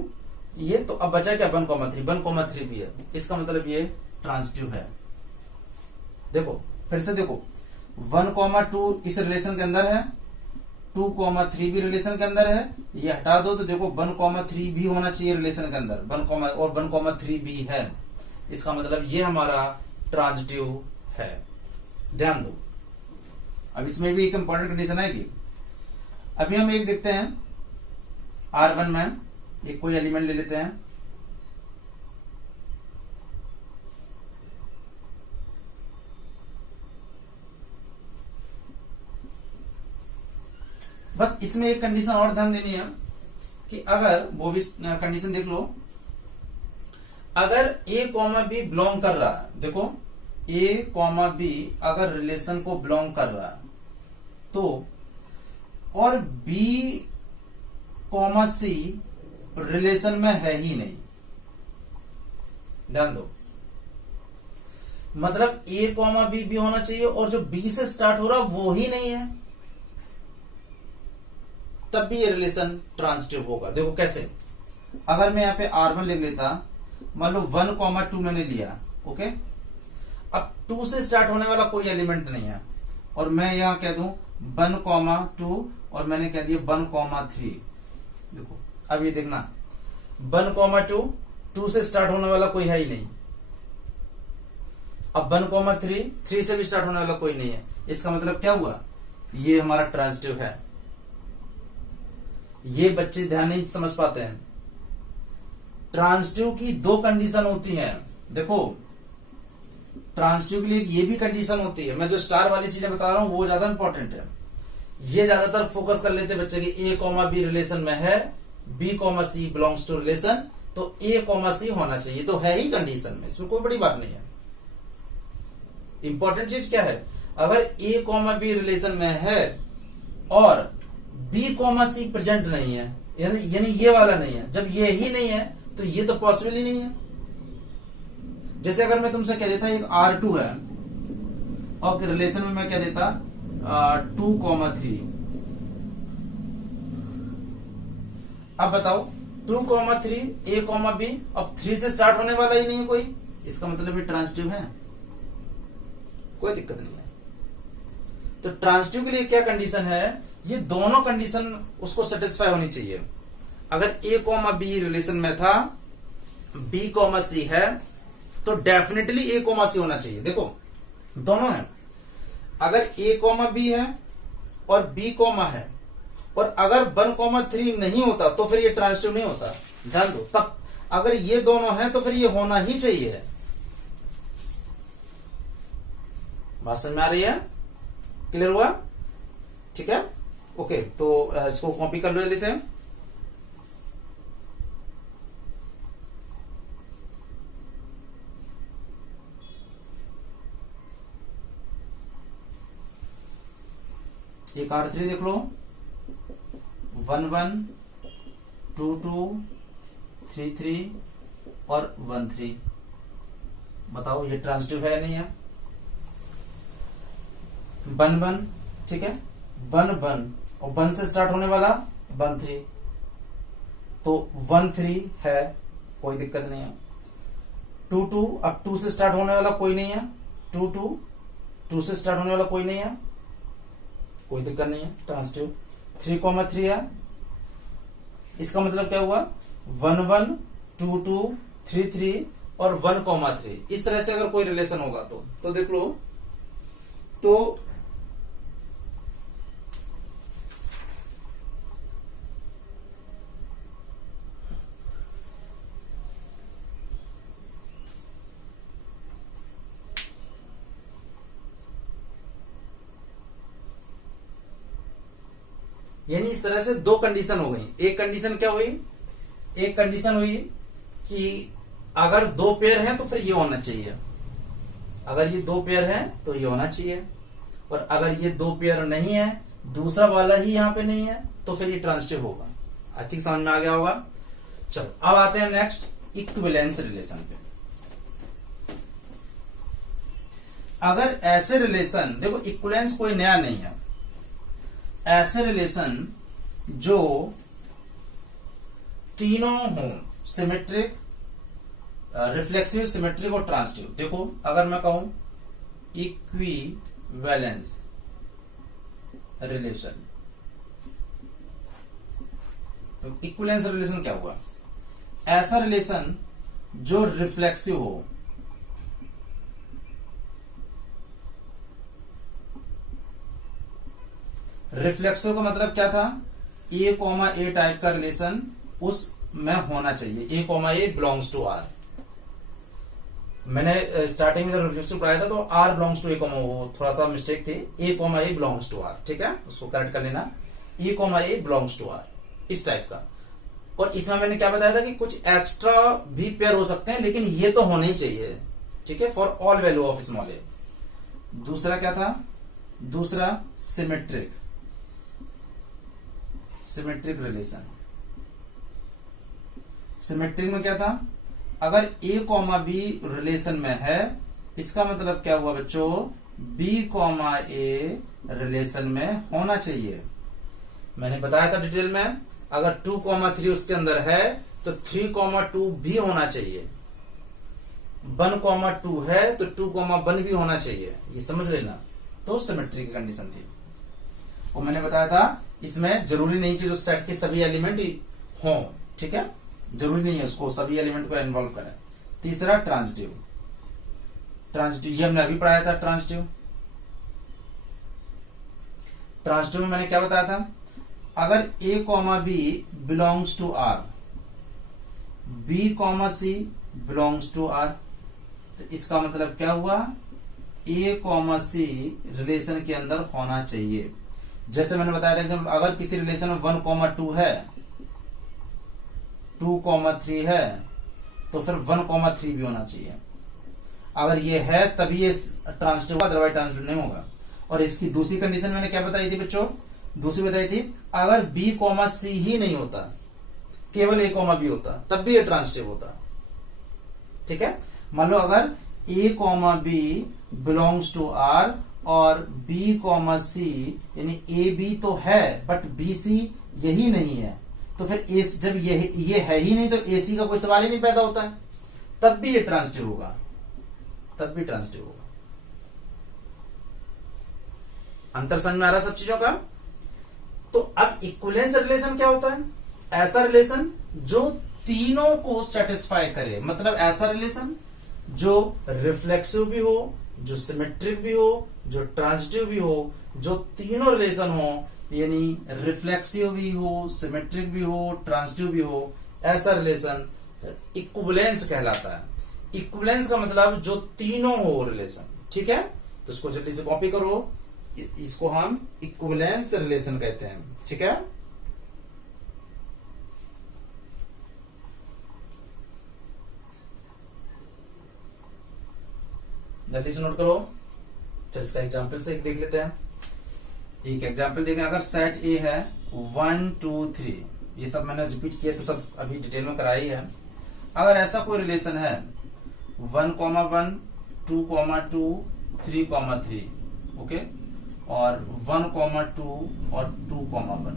ये तो अब बचा क्या 1,3, 1,3 भी है, इसका मतलब ये ट्रांजिटिव है। देखो फिर से देखो 1,2 इस रिलेशन के अंदर है, 2,3 भी रिलेशन के अंदर है, ये हटा दो तो देखो 1,3 भी होना चाहिए रिलेशन के अंदर, 1,3 भी है, इसका मतलब ये हमारा ट्रांजिटिव है। ध्यान दो, अब इसमें भी एक इंपॉर्टेंट कंडीशन आएगी। अभी हम एक देखते हैं R1 में एक कोई एलिमेंट ले लेते हैं, बस इसमें एक कंडीशन और ध्यान देनी है कि अगर वो भी कंडीशन देख लो, अगर ए कॉमा बी बिलोंग कर रहा है, देखो ए कॉमा बी अगर रिलेशन को बिलोंग कर रहा है तो, और बी कॉमा सी रिलेशन में है ही नहीं, ध्यान दो, मतलब ए कॉमा बी भी होना चाहिए और जो बी से स्टार्ट हो रहा वो ही नहीं है, तब भी ये रिलेशन ट्रांजिटिव होगा। देखो कैसे, अगर मैं यहां पे R1 लिख लेता, मान लो 1,2 मैंने लिया, ओके, अब 2 से स्टार्ट होने वाला कोई एलिमेंट नहीं है, और मैं यहां कह दूं 1,2 और मैंने कह दिया 1,3। देखो अब ये देखना 1,2 2 से स्टार्ट होने वाला कोई है ही नहीं, अब 1,3 3 से भी स्टार्ट होने वाला कोई नहीं है, इसका मतलब क्या हुआ, ये हमारा ट्रांजिटिव है। ये बच्चे ध्यान नहीं समझ पाते हैं, ट्रांजिटिव की 2 कंडीशन होती हैं। देखो ट्रांजिटिव के लिए ये भी कंडीशन होती है, मैं जो स्टार वाली चीजें बता रहा हूं वो ज्यादा इंपॉर्टेंट है, ये ज्यादातर फोकस कर लेते बच्चे की ए कॉमा बी रिलेशन में है, B comma C belongs to relation, तो ए कॉमा सी होना चाहिए, तो है ही कंडीशन में, इसमें कोई बड़ी बात नहीं है। इंपॉर्टेंट चीज क्या है, अगर ए कॉमा बी रिलेशन में है और बी कॉमा सी प्रेजेंट नहीं है, यानी ये वाला नहीं है, जब ये ही नहीं है तो ये तो पॉसिबल ही नहीं है। जैसे अगर मैं तुमसे कह देता एक R2 है और रिलेशन में मैं कह देता 2,3, अब बताओ 2,3 A, B, अब 3 से स्टार्ट होने वाला ही नहीं है कोई, इसका मतलब ये ट्रांजिटिव है, कोई दिक्कत नहीं है। तो ट्रांजिटिव के लिए क्या कंडीशन है, ये दोनों कंडीशन उसको सेटिस्फाई होनी चाहिए। अगर A, B रिलेशन में था, B, C है, तो डेफिनेटली A, C होना चाहिए। देखो दोनों है, अगर A, B है और B, है, और अगर 1,3 नहीं होता तो फिर ये ट्रांजिटिव नहीं होता, ध्यान दो। तब अगर ये दोनों है तो फिर ये होना ही चाहिए। बात समझ में आ रही है, क्लियर हुआ, ठीक है, ओके। तो इसको कॉपी कर लो जल्दी से। एक R3 देख लो, 1 1 2 2 3 3 और 1 3, बताओ ये ट्रांजिटिव है या नहीं है। 1 1, ठीक है, 1 1 और 1 से स्टार्ट होने वाला 1 3, तो 1 3 है, कोई दिक्कत नहीं है। 2 2, अब 2 से स्टार्ट होने वाला कोई नहीं है, 2 2, 2 से स्टार्ट होने वाला कोई नहीं है, कोई दिक्कत नहीं है, ट्रांजिटिव। 3,3 है, इसका मतलब क्या हुआ, 1 1 2 2 3 3 और 1,3। इस तरह से अगर कोई रिलेशन होगा तो देख लो, तो यानी इस तरह से दो कंडीशन हो गई। एक कंडीशन क्या हुई, एक कंडीशन हुई कि अगर 2 पेयर हैं तो फिर ये होना चाहिए, अगर ये 2 पेयर हैं तो ये होना चाहिए, और अगर ये 2 पेयर नहीं है, दूसरा वाला ही यहां पे नहीं है, तो फिर ये ट्रांजिटिव होगा। आई थिंक समझ में आ गया होगा। चलो अब आते हैं नेक्स्ट, इक्विवेलेंस रिलेशन पे। अगर ऐसे रिलेशन, देखो इक्विवेलेंस कोई नया नहीं है, ऐसे रिलेशन जो तीनों हों, सिमेट्रिक, रिफ्लेक्सिव, सिमेट्रिक और ट्रांजिटिव। देखो अगर मैं कहूं इक्विवेलेंस रिलेशन, तो इक्विवेलेंस रिलेशन क्या हुआ, ऐसा रिलेशन जो रिफ्लेक्सिव हो, रिफ्लेक्सिव का मतलब क्या था, A, टाइप का रिलेशन उस में होना चाहिए। A, belongs to R। मैंने स्टार्टिंग में जब रिफ्लेक्सिव पढ़ाया था तो R बिलोंग्स टू A, वो थोड़ा सा मिस्टेक थी। A, बिलोंग्स टू R, ठीक है, उसको करेक्ट कर लेना। A, बिलोंग्स टू R, इस टाइप का। और इसमें मैंने क्या बताया था कि कुछ एक्स्ट्रा भी पेयर हो सकते हैं, लेकिन ये तो होने ही चाहिए, ठीक है, for all value of small a। दूसरा क्या था, दूसरा सिमेट्रिक रिलेशन। सिमेट्रिक में क्या था, अगर A, B रिलेशन में है, इसका मतलब क्या हुआ बच्चों, B, A रिलेशन में होना चाहिए। मैंने बताया था डिटेल में, अगर 2, 3 उसके अंदर है तो 3, 2 भी होना चाहिए। 1, 2 है तो 2, 1 भी होना चाहिए, ये समझ लेना। तो सिमेट्री की कंडीशन थी। और मैंने बताया था इसमें जरूरी नहीं कि जो सेट के सभी एलिमेंट हों, ठीक है, जरूरी नहीं है उसको सभी एलिमेंट को इन्वॉल्व करें। तीसरा ट्रांजिटिव, ये हमने अभी पढ़ाया था। ट्रांजिटिव में मैंने क्या बताया था, अगर A, B belongs to R, B, C belongs to R, तो इसका मतलब क्या हुआ, A, C रिलेशन के अंदर होना चाहिए। जैसे मैंने बताया था कि अगर किसी रिलेशन में 1, 2 है, 2, 3 है, तो फिर 1, 3 भी होना चाहिए। अगर ये है तभी ये ट्रांजिटिव होगा, अदरवाइज ट्रांजिटिव नहीं होगा। और इसकी दूसरी कंडीशन मैंने क्या बताई थी बच्चों, दूसरी बताई थी, अगर B, C ही नहीं होता, केवल A, B होता, तब भी ये ट्रांजिटिव होता, ठीक है। मान लो अगर A, B belongs to R और B, C यानी A, B तो है बट B, C यही नहीं है, तो फिर एस जब ये है ही नहीं तो एसी का कोई सवाल ही नहीं पैदा होता है, तब भी ये ट्रांजिटिव होगा, तब भी ट्रांजिटिव होगा। अंतर समझ में आ रहा है सब चीजों का? तो अब इक्विवेलेंस रिलेशन क्या होता है? ऐसा रिलेशन जो तीनों को सेटिस्फाई करे, मतलब ऐसा रिलेशन जो रिफ्लेक्सिव भी हो, जो सिमेट्रिक भी हो, जो ट्रांजिटिव भी हो, जो तीनों रिलेशन हो, यानी रिफ्लेक्सिव भी हो, सिमेट्रिक भी हो, ट्रांजिटिव भी हो, ऐसा रिलेशन इक्विवेलेंस कहलाता है। इक्विवेलेंस का मतलब जो तीनों हो रिलेशन, ठीक है? तो इसको जल्दी से कॉपी करो, इसको हम इक्विवेलेंस रिलेशन कहते हैं, ठीक है? जल्दी से नोट करो। तो इसका एग्जाम्पल से एक देख लेते हैं। एक एग्जाम्पल देखें, अगर सेट ए है 1 2 3, ये सब मैंने रिपीट किया तो सब अभी डिटेल में कराया ही है। अगर ऐसा कोई रिलेशन है 1,1 2,2 3,3, ओके, और 1,2 और 2,1,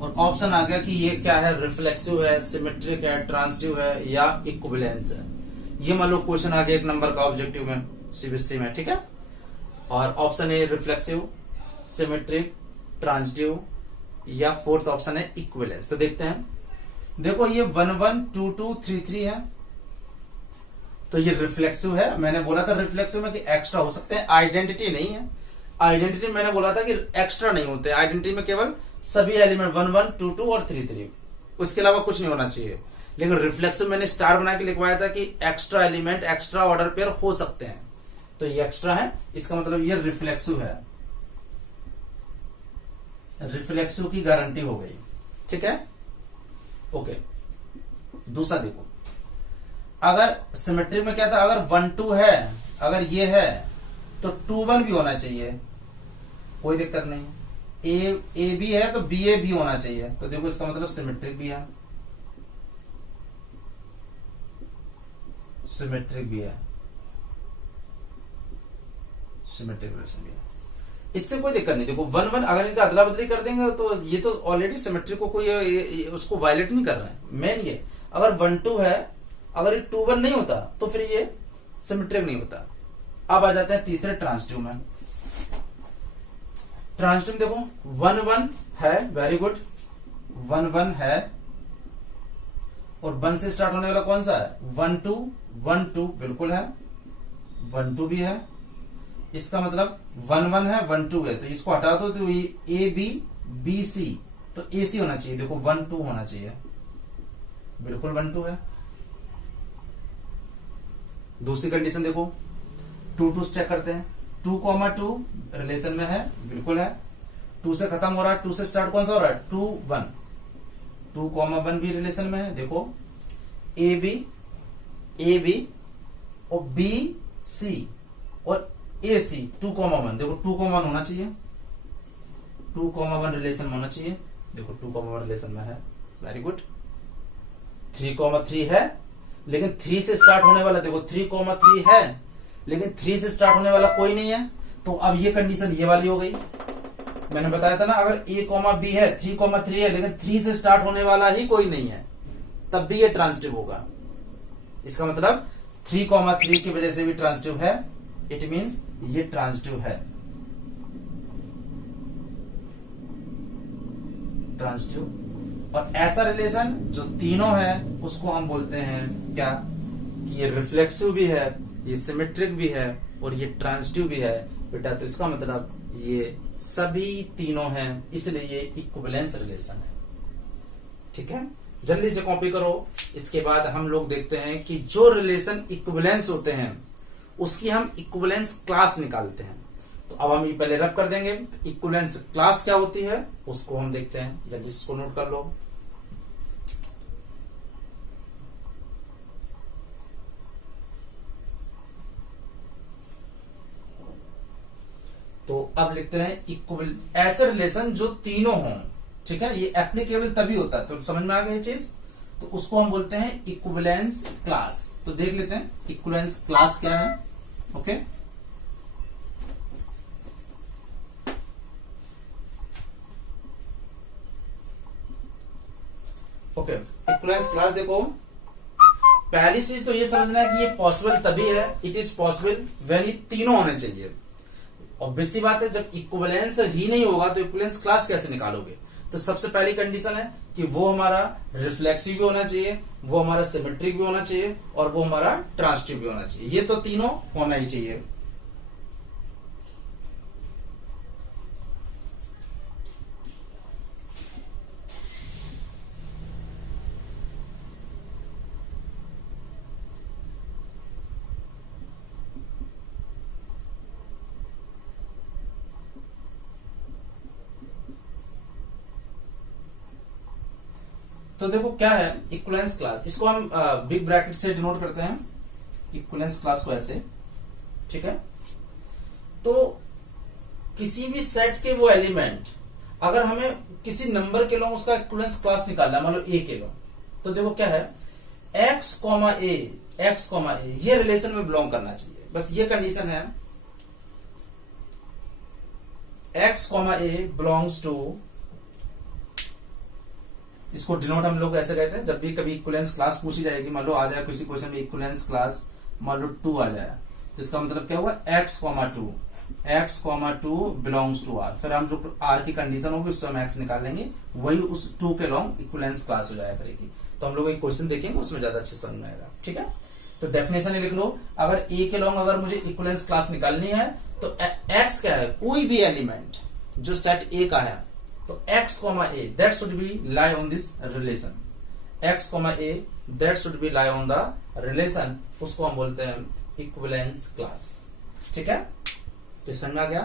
और ऑप्शन आ गया कि ये क्या है, रिफ्लेक्सिव है, सिमेट्रिक है, ट्रांजिटिव है या इक्विवेलेंस है। ये मान लो क्वेश्चन आ गया 1 नंबर का ऑब्जेक्टिव में सीबीएसई में, ठीक है? और option a reflexive, symmetric, transitive, या फोर्थ ऑप्शन है इक्विवेलेंस। तो देखते हैं। देखो ये 1 1 2 2 3 3 है, तो ये रिफ्लेक्सिव है। मैंने बोला था रिफ्लेक्सिव में कि एक्स्ट्रा हो सकते हैं, आइडेंटिटी नहीं है। आइडेंटिटी मैंने बोला था कि एक्स्ट्रा नहीं होते, आइडेंटिटी में केवल सभी एलिमेंट 1 1 2 2 और 3 3, उसके अलावा कुछ नहीं होना चाहिए। लेकिन रिफ्लेक्सिव मैंने स्टार बना के लिखवाया था कि extra element, extra order pair हो सकते हैं, तो ये एक्स्ट्रा है, इसका मतलब ये रिफ्लेक्सिव है। रिफ्लेक्सिव की गारंटी हो गई, ठीक है? ओके। दूसरा देखो, अगर सिमेट्रिक में क्या था, अगर 1 2 है, अगर ये है तो 2 1 भी होना चाहिए, कोई दिक्कत नहीं। ए बी है तो बी ए भी होना चाहिए, तो देखो इसका मतलब सिमेट्रिक भी है, सिमेट्रिक भी है, सिमेट्रिक रिलेशन भी है, इससे कोई दिक्कत नहीं। देखो 1 1 अगर इनका अदला बदली कर देंगे तो ये तो ऑलरेडी सिमेट्रिक को कोई उसको वायलेट नहीं कर रहे हैं। मेन ये अगर 1 2 है, अगर ये 2 1 नहीं होता तो फिर ये सिमेट्रिक नहीं होता। अब आ जाते हैं तीसरे ट्रांजिटिव में। ट्रांजिटिव देखो 1 1 है, वेरी गुड, 1 1 है, और 1 से स्टार्ट होने वाला कौन सा है, 1 2 1 2, बिल्कुल है, 1 2 भी है। इसका मतलब 1 1 है, 1 2 है, तो इसको हटा दो तो ये ए बी बी सी, तो ए सी होना चाहिए। देखो 1 2 होना चाहिए, बिल्कुल 1 2 है। दूसरी कंडीशन देखो 2 2 चेक करते हैं, 2,2 रिलेशन में है, बिल्कुल है। 2 से खत्म हो रहा है, 2 से स्टार्ट कौन सा हो रहा है, 2 1, 2,1 भी रिलेशन में है। देखो ए बी और बी सी और ए सी 2,1, देखो 2,1 होना चाहिए, 2,1 रिलेशन में होना चाहिए। देखो 2,1 रिलेशन में है, वेरी गुड। 3,3 है, लेकिन 3 से स्टार्ट होने वाला, देखो 3,3 है, लेकिन 3 से स्टार्ट होने वाला कोई नहीं है, तो अब ये कंडीशन ये वाली हो गई। मैंने बताया था ना, अगर ए बी है, 3,3 है, लेकिन 3 से स्टार्ट होने वाला ही कोई नहीं है, तब भी ये ट्रांजिटिव होगा। इसका मतलब 3,3 की वजह से भी ट्रांजिटिव है, इट मींस ये ट्रांजिटिव है, ट्रांजिटिव। और ऐसा रिलेशन जो तीनों है उसको हम बोलते हैं क्या, कि ये रिफ्लेक्सिव भी है, ये सिमेट्रिक भी है और ये ट्रांजिटिव भी है बेटा। तो इसका मतलब ये सभी तीनों हैं, इसलिए ये इक्विवेलेंस रिलेशन है, ठीक है? जल्दी से कॉपी करो। इसके बाद हम लोग देखते हैं कि जो रिलेशन इक्विवेलेंस होते हैं उसकी हम इक्विवेलेंस क्लास निकालते हैं। तो अब हम ये पहले रब कर देंगे, इक्विवेलेंस क्लास क्या होती है उसको हम देखते हैं। जल्दी इसको नोट कर लो। तो अब लिखते हैं इक्विवेलेंस, ऐसे रिलेशन जो तीनों हों, ठीक है? ये एप्लीकेबल तभी होता है, तो समझ में आ गया ये चीज, तो उसको हम बोलते हैं इक्विवेलेंस क्लास। तो देख लेते हैं इक्विवेलेंस क्लास क्या है, ओके? ओके, इक्विवेलेंस क्लास देखो, पहली चीज तो ये समझना है कि ये पॉसिबल तभी है, इट इज पॉसिबल व्हेन ये तीनों होने चाहिए। ऑब्वियस सी बात है, जब इक्विवेलेंस ही नहीं होगा तो इक्विवेलेंस क्लास कैसे निकालोगे? तो सबसे पहली कंडीशन है कि वो हमारा रिफ्लेक्सिव भी होना चाहिए, वो हमारा सिमेट्रिक भी होना चाहिए, और वो हमारा ट्रांसिटिव भी होना चाहिए। ये तो तीनों होना ही चाहिए। तो देखो क्या है इक्विवेलेंस क्लास, इसको हम बिग ब्रैकेट से डिनोट करते हैं इक्विवेलेंस क्लास को ऐसे, ठीक है। तो किसी भी सेट के वो एलिमेंट, अगर हमें किसी नंबर के लॉन्ग उसका इक्विवेलेंस क्लास निकालना है, मान लो ए के लॉन्ग, तो देखो क्या है एक्स कॉमा ए ये रिलेशन में बिलोंग करना चाहिए, बस ये कंडीशन है। X comma A belongs to, इसको डिनोट हम लोग ऐसे कहते हैं, जब भी कभी इक्विवेलेंस क्लास पूछी जाएगी, मान लो आ जाए किसी क्वेश्चन में इक्विवेलेंस क्लास मान लो 2 आ जाए, तो इसका मतलब क्या हुआ X comma two belongs to R, फिर हम जो आर की कंडीशन होगी उससे हम एक्स निकाल लेंगे, वही उस 2 के लॉन्ग इक्विवेलेंस क्लास हो जाया करेगी। तो हम लोग एक क्वेश्चन देखेंगे उसमें ज्यादा अच्छे समझ में आएगा, ठीक है। तो डेफिनेशन लिख लो, अगर ए के लॉन्ग अगर मुझे इक्विवेलेंस क्लास निकालनी है तो एक्स क्या है, कोई भी एलिमेंट जो सेट ए का है, तो x, a that should be lie on this relation, x, a that should be lie on the relation, उसको हम बोलते हैं इक्विवेलेंस क्लास, ठीक है। तो समझ में आ गया।